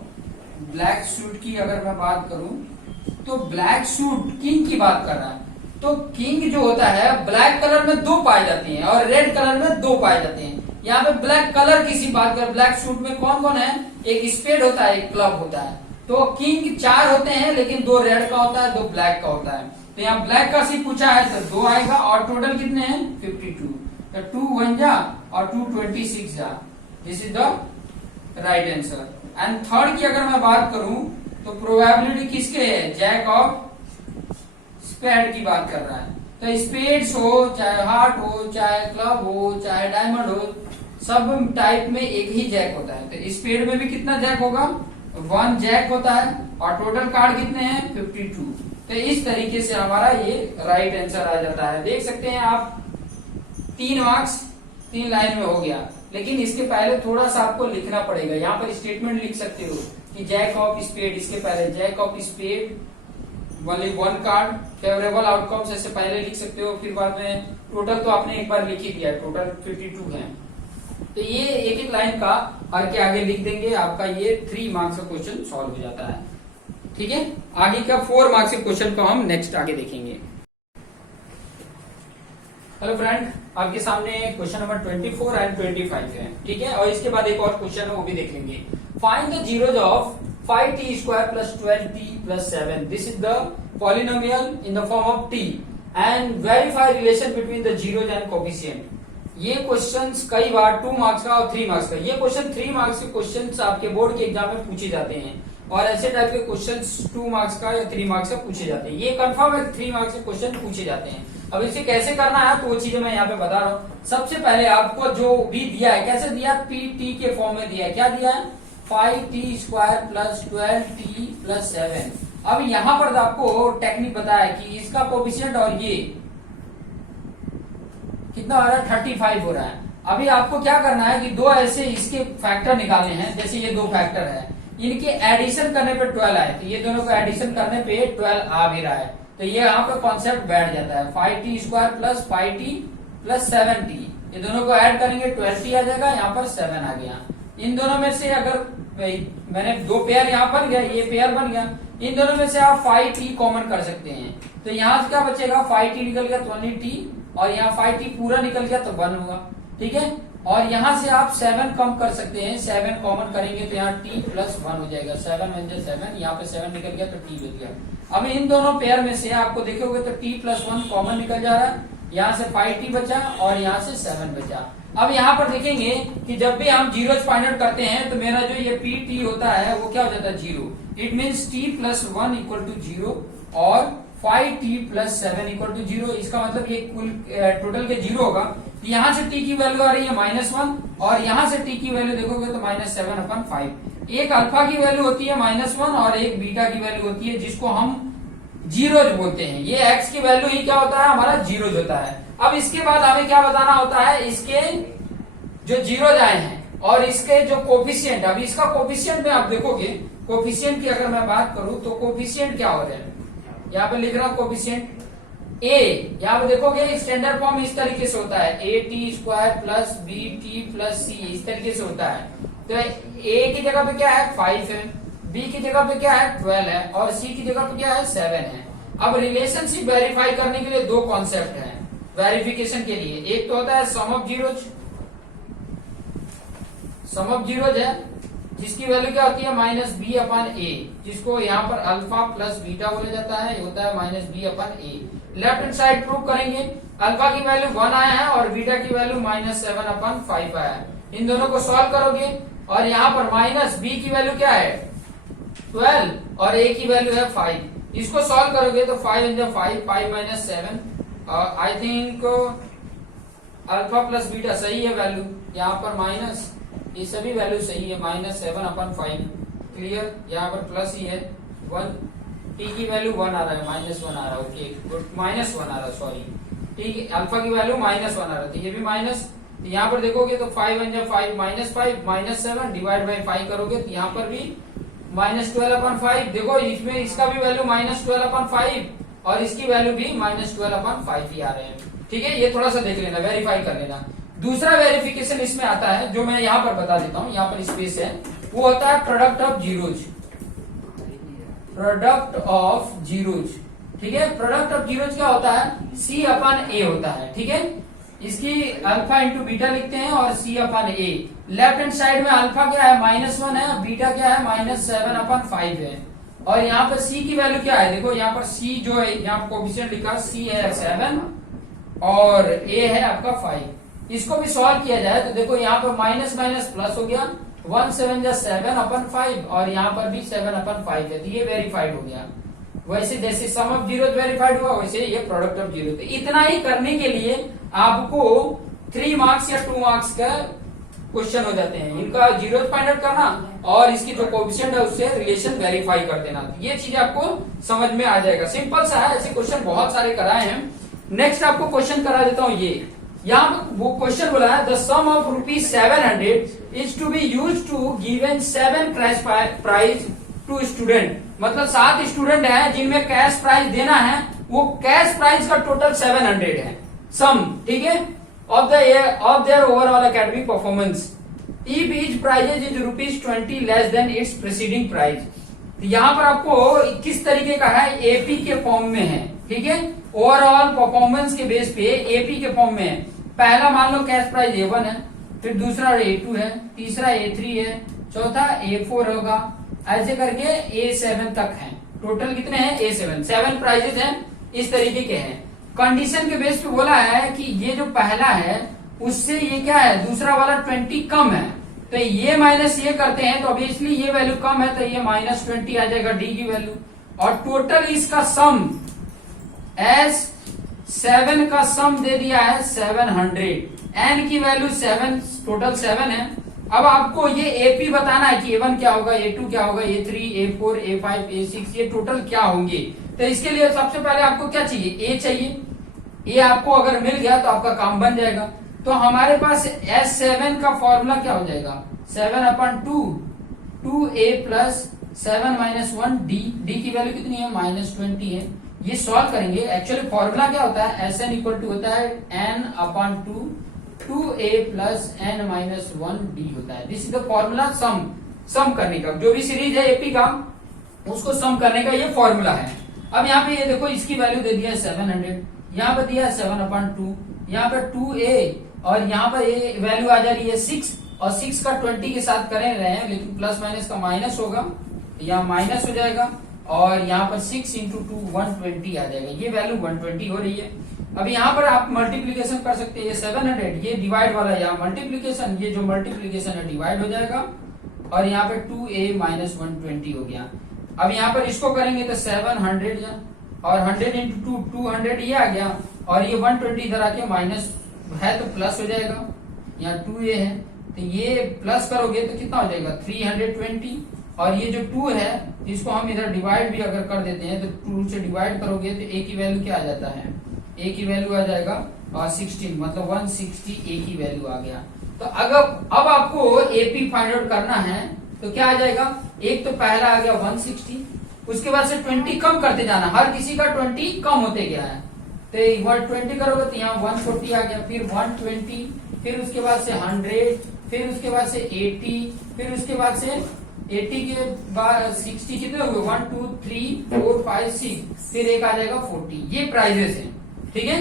black suit की अगर मैं बात करूं तो ब्लैक सूट किंग की बात कर रहा है। तो किंग जो होता है ब्लैक कलर में 2 पाए जाते हैं और रेड कलर में 2 पाए जाते हैं। यहाँ पे ब्लैक कलर की सी बात कर, ब्लैक सूट में कौन कौन है, एक स्पेड होता है, एक क्लब होता है। तो किंग 4 होते हैं लेकिन 2 रेड का होता है, 2 ब्लैक का होता है। तो यहाँ ब्लैक का सी पूछा है तो 2 आएगा और टोटल कितने हैं 52। तो 2 1 जा और 2 26 जा। This is the right answer. And third की अगर मैं बात करूं तो प्रोबेबिलिटी किसके है, जैक ऑफ स्पेड की बात कर रहा है। तो स्पेड्स हो चाहे हार्ट हो चाहे क्लब हो चाहे डायमंड हो, सब टाइप में एक ही जैक होता है। तो स्पेड में भी कितना जैक होगा, 1 जैक होता है और टोटल कार्ड कितने हैं 52। तो इस तरीके से हमारा ये राइट आंसर आ जाता है। देख सकते हैं आप 3 मार्क्स 3 लाइन में हो गया, लेकिन इसके पहले थोड़ा सा आपको लिखना पड़ेगा। यहाँ पर स्टेटमेंट लिख सकते हो कि जैक ऑफ स्पेड, इसके पहले jack of spade only 1 card, favourable outcomes ऐसे पहले लिख सकते हो। फिर बाद में टोटल तो आपने एक बार लिख ही दिया, टोटल 52 है। तो ये एक एक लाइन का हर के आगे लिख देंगे, आपका ये 3 मार्क्स का क्वेश्चन सॉल्व हो जाता है। ठीक है, आगे का 4 मार्क्स के क्वेश्चन को हम नेक्स्ट आगे देखेंगे। हेलो फ्रेंड, आपके सामने क्वेश्चन नंबर 24 एंड 25 है। ठीक है, और इसके बाद एक और क्वेश्चन है वो भी देख लेंगे। Find the zeros of 5t square plus 12t plus 7। This is the polynomial in the form of t and verify relation between the zeros and coefficient. ये क्वेश्चंस कई बार 2 मार्क्स का और 3 मार्क्स का, ये क्वेश्चन 3 मार्क्स के क्वेश्चंस आपके बोर्ड के एग्जाम में पूछे जाते हैं और ऐसे टाइप के क्वेश्चंस 2 मार्क्स का या 3 मार्क्स का पूछे जाते हैं। ये कंफर्म है 3 मार्क्स के क्वेश्चन पूछे जाते हैं। अब इसे कैसे करना है तो वो चीजें मैं यहाँ पे बता रहा हूँ। सबसे पहले आपको जो भी दिया है, कैसे दिया, pt के फॉर्म में दिया है। क्या दिया है, 5t square plus 12t plus 7। अब यहाँ पर आपको टेक्निक बताया कि इसका कोफिशिएंट और ये कितना हो रहा है 35 हो रहा है। अभी आपको क्या करना है कि 2 ऐसे इसके फैक्टर निकालने हैं। जैसे ये 2 फैक्टर है, इनके एडिशन करने पे 12 आए, तो ये दोनों को एडिशन करने पे 12 आ भी रहा है। तो ये यहाँ पे कॉन्सेप्ट बैठ जाता है। 5t square plus 5t plus 7t, ये दोनों को ऐड करेंगे 12t आ जाएगा, यहाँ पर 7 आ गया। इन दोनों में से अगर मैंने 2 पेयर यहाँ बन गया, ये पेयर बन गया, इन दोनों में से आप 5t कॉमन कर सकते हैं। तो यहाँ से क्या बचेगा, 5t निकल गया तो 20t और यहाँ 5t पूरा निकल गया तो 1 होगा। ठीक है, और यहाँ से आप 7 कम कर सकते हैं, 7 कॉमन करेंगे तो यहाँ t प्लस 1 हो जाएगा। 7 1 7, यहाँ पे 7 निकल गया तो t बच गया। अब इन दोनों पेयर में से आपको देखोगे तो t प्लस 1 कॉमन निकल जा रहा है, यहाँ से 5t बचा और यहाँ से 7 बचा। अब यहाँ पर देखेंगे कि जब भी हम जीरोज फाइंड आउट करते हैं तो मेरा जो ये pt होता है वो क्या हो जाता है 0। It means t plus 1 equal to 0 और 5t प्लस 7 इक्वल टू 0। इसका मतलब ये कुल टोटल के 0 होगा। यहाँ से t की वैल्यू आ रही है -1 और यहाँ से t की वैल्यू देखोगे तो -7/5। एक अल्फा की वैल्यू होती है -1 और एक बीटा की वैल्यू होती है जिसको हम जीरोज बोलते हैं। ये x की वैल्यू ही क्या होता है, हमारा जीरोज होता है। अब इसके बाद हमें क्या बताना होता है, इसके जो जीरोज आए हैं और इसके जो कोफिशिएंट। अब इसका कोफिशिएंट में आप देखोगे, कोफिशिएंट की अगर मैं बात करूं तो कोफिशिएंट क्या हो रहा है, यहाँ पे लिख रहा हूं कोफिशिएंट a। यहाँ पे देखोगे स्टैंडर्ड फॉर्म इस तरीके से होता है, at square plus bt plus c, इस तरीके से होता है। तो a की जगह पे क्या है 5 है, b की जगह पे क्या है 12 है और c की जगह पे क्या है 7 है। अब रिलेशनशिप वेरीफाई करने के लिए 2 कॉन्सेप्ट है वेरिफिकेशन के लिए। एक तो होता है sum of zeros, sum of zeros है जिसकी वैल्यू क्या होती है -b/a, जिसको यहाँ पर अल्फा प्लस बीटा बोला जाता है, ये होता है -b/a। Left hand side prove करेंगे, अल्फा की वैल्यू 1 आया है और बीटा की वैल्यू -7/5 आया है। इन दोनों को सॉल्व करोगे और यहाँ पर -b की वैल्यू क्या है 12 और a की वैल्यू है 5। इसको सॉल्व करोगे तो 5 × 5, 5 - 7। I think alpha plus beta सही है वैल्यू, यहाँ पर माइनस, ये सभी वैल्यू सही है, -7/5 क्लियर। यहाँ पर प्लस ही है 1, t की वैल्यू 1 आ रहा है, -1 आ रहा है, ओके गुड, -1 आ रहा है सॉरी, ठीक है। अल्फा की वैल्यू -1 आ रहा है तो ये भी माइनस। यहाँ पर देखोगे तो 5 × 5 -5 -7 डिवाइड बाई 5 करोगे तो यहाँ पर भी -12/5। देखो इसमें इसका भी वैल्यू -12/5 और इसकी वैल्यू भी -12/5 ही आ रहे हैं। ठीक है, ये थोड़ा सा देख लेना, वेरीफाई कर लेना। दूसरा वेरिफिकेशन इसमें आता है जो मैं यहाँ पर बता देता हूँ, यहाँ पर स्पेस है, वो होता है product of zeros, product of zeros. ठीक है। प्रोडक्ट ऑफ जीरोज क्या होता है, सी अपन ए होता है, ठीक है। इसकी अल्फा इंटू बीटा लिखते हैं और सी अपन ए। लेफ्ट हैंड साइड में अल्फा क्या है -1 है, बीटा क्या है -7/5 है। और यहाँ पर सी की वैल्यू क्या है, देखो यहाँ पर सी जो है, यहाँ कोएफिशिएंट लिखा, सी है 7 और ए है आपका 5। इसको भी सॉल्व किया जाए तो देखो यहाँ पर माइनस माइनस प्लस हो गया, 1 7 जा 7/5 और यहाँ पर भी 7/5 है, तो ये वेरीफाइड हो गया। वैसे जैसे सम ऑफ जीरो वेरीफाइड हुआ, वैसे ये प्रोडक्ट ऑफ जीरो। तो इतना ही करने के लिए आपको 3 मार्क्स या 2 मार्क्स का क्वेश्चन हो जाते हैं। इनका जीरो फाइंड आउट करना और इसकी जो कोएफिशिएंट है उससे रिलेशन वेरीफाई कर देना, ये चीज आपको समझ में आ जाएगा। सिंपल सा है, ऐसे क्वेश्चन बहुत सारे कराए हैं। नेक्स्ट आपको क्वेश्चन करा देता हूँ। ये यहाँ वो क्वेश्चन बोला है, the sum of ₹700 is to be use to given 7 cash prize to student. मतलब 7 स्टूडेंट है जिनमें कैश प्राइज देना है, वो कैश प्राइज का टोटल 700 है सम, ठीक है, of their overall academic performance. If each prizes is ₹20 less than its preceding prize. यहाँ पर आपको किस तरीके का है, एपी के फॉर्म में है, ठीक है। ओवरऑल परफॉर्मेंस के बेस पे एपी के फॉर्म में है। पहला मान लो कैश प्राइस A1 है, फिर दूसरा A2 है, तीसरा A3 है, चौथा A4 होगा, ऐसे करके A7 तक है। टोटल कितने हैं, A7 7 प्राइजेस हैं, इस तरीके के हैं। कंडीशन के बेस पे बोला है कि ये जो पहला है उससे ये क्या है, दूसरा वाला 20 कम है, तो ये माइनस ये करते हैं तो ऑब्वियसली ये वैल्यू कम है, तो ये -20 आ जाएगा डी की वैल्यू। और टोटल इसका सम S7 का सम दे दिया है 700, n की वैल्यू 7, टोटल 7 है। अब आपको ये AP बताना है कि A1 क्या होगा, A2 क्या होगा, A3, A4, A5, A6 ये टोटल क्या होंगे। तो इसके लिए सबसे पहले आपको क्या चाहिए, A चाहिए। A आपको अगर मिल गया तो आपका काम बन जाएगा। तो हमारे पास S7 का फॉर्मूला क्या हो जाएगा, 7/2 2A प्लस 7 - 1 D की वैल्यू कितनी है, -20 है। ये सॉल्व करेंगे। एक्चुअली फॉर्मूला क्या होता है, Sn इक्वल टू होता है n/2 2A plus n - 1 D होता है। दिस इज द फॉर्मूला सम करने का। जो भी सीरीज है एपी का उसको सम करने का ये फॉर्मूला है। अब यहाँ पे ये देखो, इसकी वैल्यू दे दिया है 700, यहाँ पे दिया है 7/2, यहाँ पे 2A और यहाँ पर ये वैल्यू आ जा रही है 6 और 6 का 20 के साथ करें रहे हैं, लेकिन प्लस माइनस का माइनस होगा, यहाँ माइनस हो जाएगा और यहाँ पर 6 × 2 120 आ जाएगा। ये वैल्यू 120 हो रही है। अब यहाँ पर आप मल्टीप्लीकेशन कर सकते हैं, ये 700 ये डिवाइड वाला यहाँ मल्टीप्लीकेशन, ये जो मल्टीप्लीकेशन है डिवाइड हो जाएगा और यहाँ पे 2A - 120 हो गया। अब यहाँ पर इसको करेंगे तो 700 और 100 × 2 200 ये आ गया और ये 120 इधर आके माइनस है तो प्लस हो जाएगा। यहाँ 2A है तो ये प्लस करोगे तो कितना हो जाएगा 320 और ये जो 2 है इसको हम इधर डिवाइड भी अगर कर देते हैं तो 2 से डिवाइड करोगे तो A की वैल्यू क्या आ जाता है, A की वैल्यू आ जाएगा 16, मतलब 160 A की वैल्यू आ गया। तो अगर अब आपको AP फाइंड आउट करना है तो क्या आ जाएगा, एक तो पहला आ गया 160, उसके बाद से 20 कम करते जाना, हर किसी का 20 कम होते गया है। तो 120 करोगे तो यहाँ 140 आ गया, फिर 120, फिर उसके बाद से 100, फिर उसके बाद से 80, फिर उसके बाद से 80 के बाद 60 कितने हुए 1 2 3 4 5 6, फिर एक आ जाएगा 40। ये प्राइजेस हैं, ठीक है।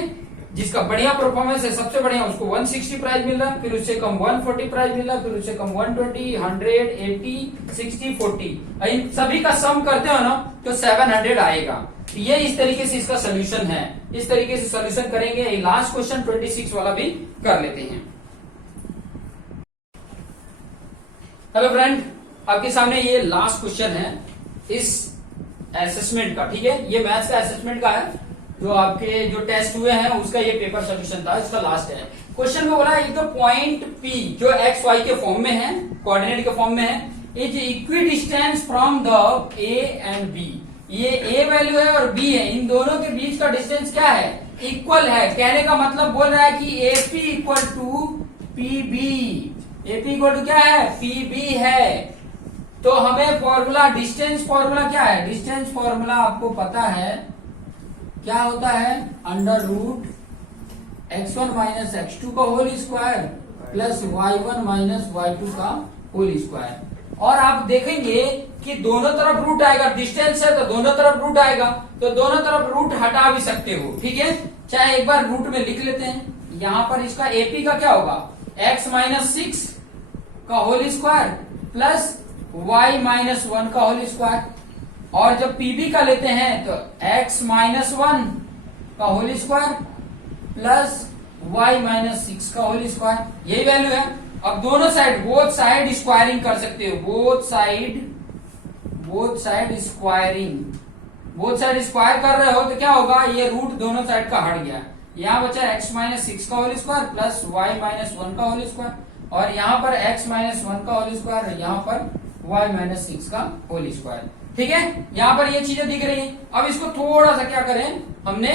जिसका बढ़िया परफॉर्मेंस है सबसे बढ़िया उसको 160 प्राइज मिल रहा है, फिर उससे कम 140 प्राइज मिल रहा है, फिर उससे कम 120 100 80 60 40। इन सभी का सम करते हो ना तो 700 आएगा। ये इस तरीके से इसका सोल्यूशन है, इस तरीके से सोल्यूशन करेंगे। लास्ट क्वेश्चन 26 वाला भी कर लेते हैं। हेलो फ्रेंड, आपके सामने ये लास्ट क्वेश्चन है इस असेसमेंट का, ठीक है। ये मैथ्स का असेसमेंट का है, जो आपके जो टेस्ट हुए हैं उसका ये पेपर सोल्यूशन था, इसका लास्ट है। क्वेश्चन में बोला है तो पॉइंट P जो एक्स वाई के फॉर्म में है, कोऑर्डिनेट के फॉर्म में है, is equi distance from the A and B। ये A वैल्यू है और B है, इन दोनों के बीच का डिस्टेंस क्या है, इक्वल है। कहने का मतलब बोल रहा है कि AP equal to PB, AP equal to क्या है, PB है। तो हमें फॉर्मूला, डिस्टेंस फॉर्मूला क्या है, डिस्टेंस फॉर्मूला आपको पता है क्या होता है, √x1 - x2 का whole square plus y1 - y2 का होल स्क्वायर। और आप देखेंगे कि दोनों तरफ रूट आएगा, डिस्टेंस है तो दोनों तरफ रूट आएगा, तो दोनों तरफ रूट हटा भी सकते हो, ठीक है। चाहे एक बार रूट में लिख लेते हैं, यहां पर इसका एपी का क्या होगा, x-6 का होल स्क्वायर प्लस y-1 का होल स्क्वायर, और जब पीबी का लेते हैं तो x-1 का होल स्क्वायर प्लस y-6 का होल स्क्वायर, यही वैल्यू है। अब दोनों साइड, बोथ साइड स्क्वायरिंग कर सकते हो, बोथ साइड स्क्वायर कर रहे हो तो क्या होगा, ये रूट दोनों साइड का हट गया, यहाँ बचा x-6 का होल स्क्वायर प्लस y-1 का होल स्क्वायर, और यहाँ पर x-1 का होल स्क्वायर, यहाँ पर y-6 का होल स्क्वायर, ठीक है। यहाँ पर ये चीजें दिख रही हैं। अब इसको थोड़ा सा क्या करें, हमने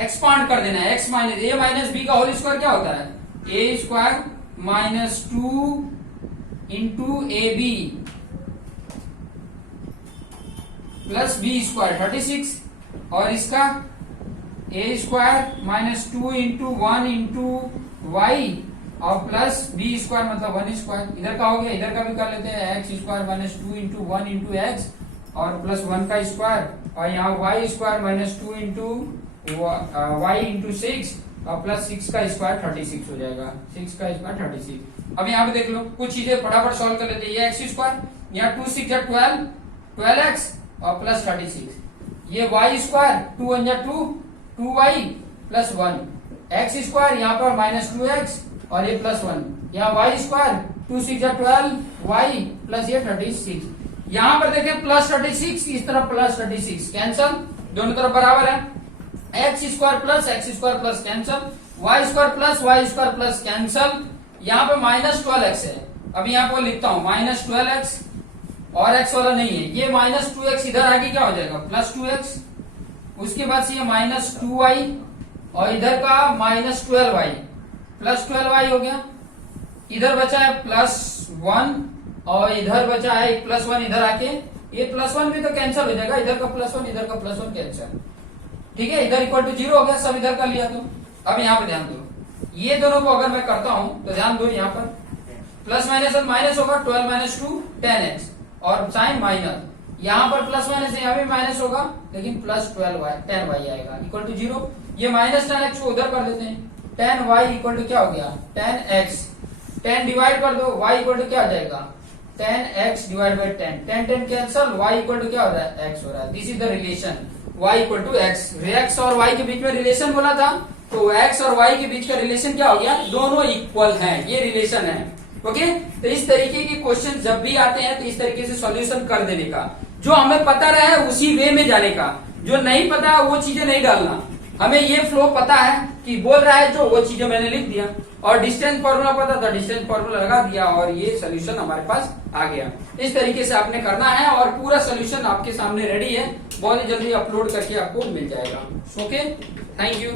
एक्सपांड कर देना है, x minus a minus B का होल स्क्वायर क्या होता है, a square minus 2 into A B plus B square 36, और इसका a square minus 2 into 1 into y और प्लस बी स्क्वायर मतलब 1 स्क्वायर, इधर का हो गया, इधर का भी कर लेते हैं, x square minus 2 into 1 into x और प्लस 1 का स्क्वायर, और यहाँ y square minus 2 into y into 6 और प्लस 6 का स्क्वायर 36 हो जाएगा, 6 का स्क्वायर 36। अब यहाँ पे देख लो, कुछ चीजें फटाफट सॉल्व कर लेते हैं। ये एक्स स्क्वायर, यहाँ 2 6 12 12x और प्लस 36, ये y square 2 1 2 2y plus 1, x square यहाँ पर माइनस 2x और ये प्लस 1, यहाँ वाई स्क्वायर 2 6 12 y प्लस ये 36, यहाँ पर देखें प्लस 36, इस तरफ प्लस 36 कैंसल, दोनों तरफ बराबर है, x square plus cancel, y square plus cancel, यहाँ पे माइनस 12x है। अब यहाँ पर लिखता हूं माइनस 12x, और x वाला नहीं है, ये माइनस 2x इधर आगे क्या हो जाएगा प्लस 2x, उसके बाद से ये माइनस 2y और इधर का माइनस 12y प्लस 12y हो गया, इधर बचा है प्लस 1 और इधर बचा है प्लस 1, इधर आके ये प्लस 1 भी तो कैंसिल हो जाएगा, इधर का प्लस 1 इधर का प्लस 1 कैंसिल, ठीक है, इधर इक्वल टू 0 हो गया, सब इधर कर लिया। तो अब यहाँ पे ध्यान दो, ये दोनों को अगर मैं करता हूं तो ध्यान दो, यहाँ पर प्लस माइनस माइनस होगा, 12 माइनस 2 10x और साइन माइनस, यहाँ पर प्लस माइनस यहाँ भी माइनस होगा लेकिन प्लस 10y आएगा इक्वल टू 0, ये माइनस 10x को उधर कर देते हैं, 10y इक्वल टू क्या हो गया 10x, 10 डिवाइड कर दो, y इक्वल टू क्या हो जाएगा 10x divide by 10 10 cancel, y equal to क्या हो रहा है x हो रहा है, this is the relation y equal to x और y के बीच में रिलेशन बोला था, तो x और y के बीच का रिलेशन क्या हो गया, दोनों इक्वल हैं, ये रिलेशन है। ओके, तो इस तरीके के क्वेश्चन जब भी आते हैं तो इस तरीके से सॉल्यूशन कर देने का, जो हमें पता रहे उसी वे में जाने का, जो नहीं पता वो चीजें नहीं डालना, हमें ये फ्लो पता है कि बोल रहा है जो, वो चीजें मैंने लिख दिया, और डिस्टेंस फॉर्मूला पता था, डिस्टेंस फॉर्मूला लगा दिया और ये सोल्यूशन हमारे पास आ गया। इस तरीके से आपने करना है और पूरा सोल्यूशन आपके सामने रेडी है, बहुत ही जल्दी अपलोड करके आपको मिल जाएगा। Okay, thank you.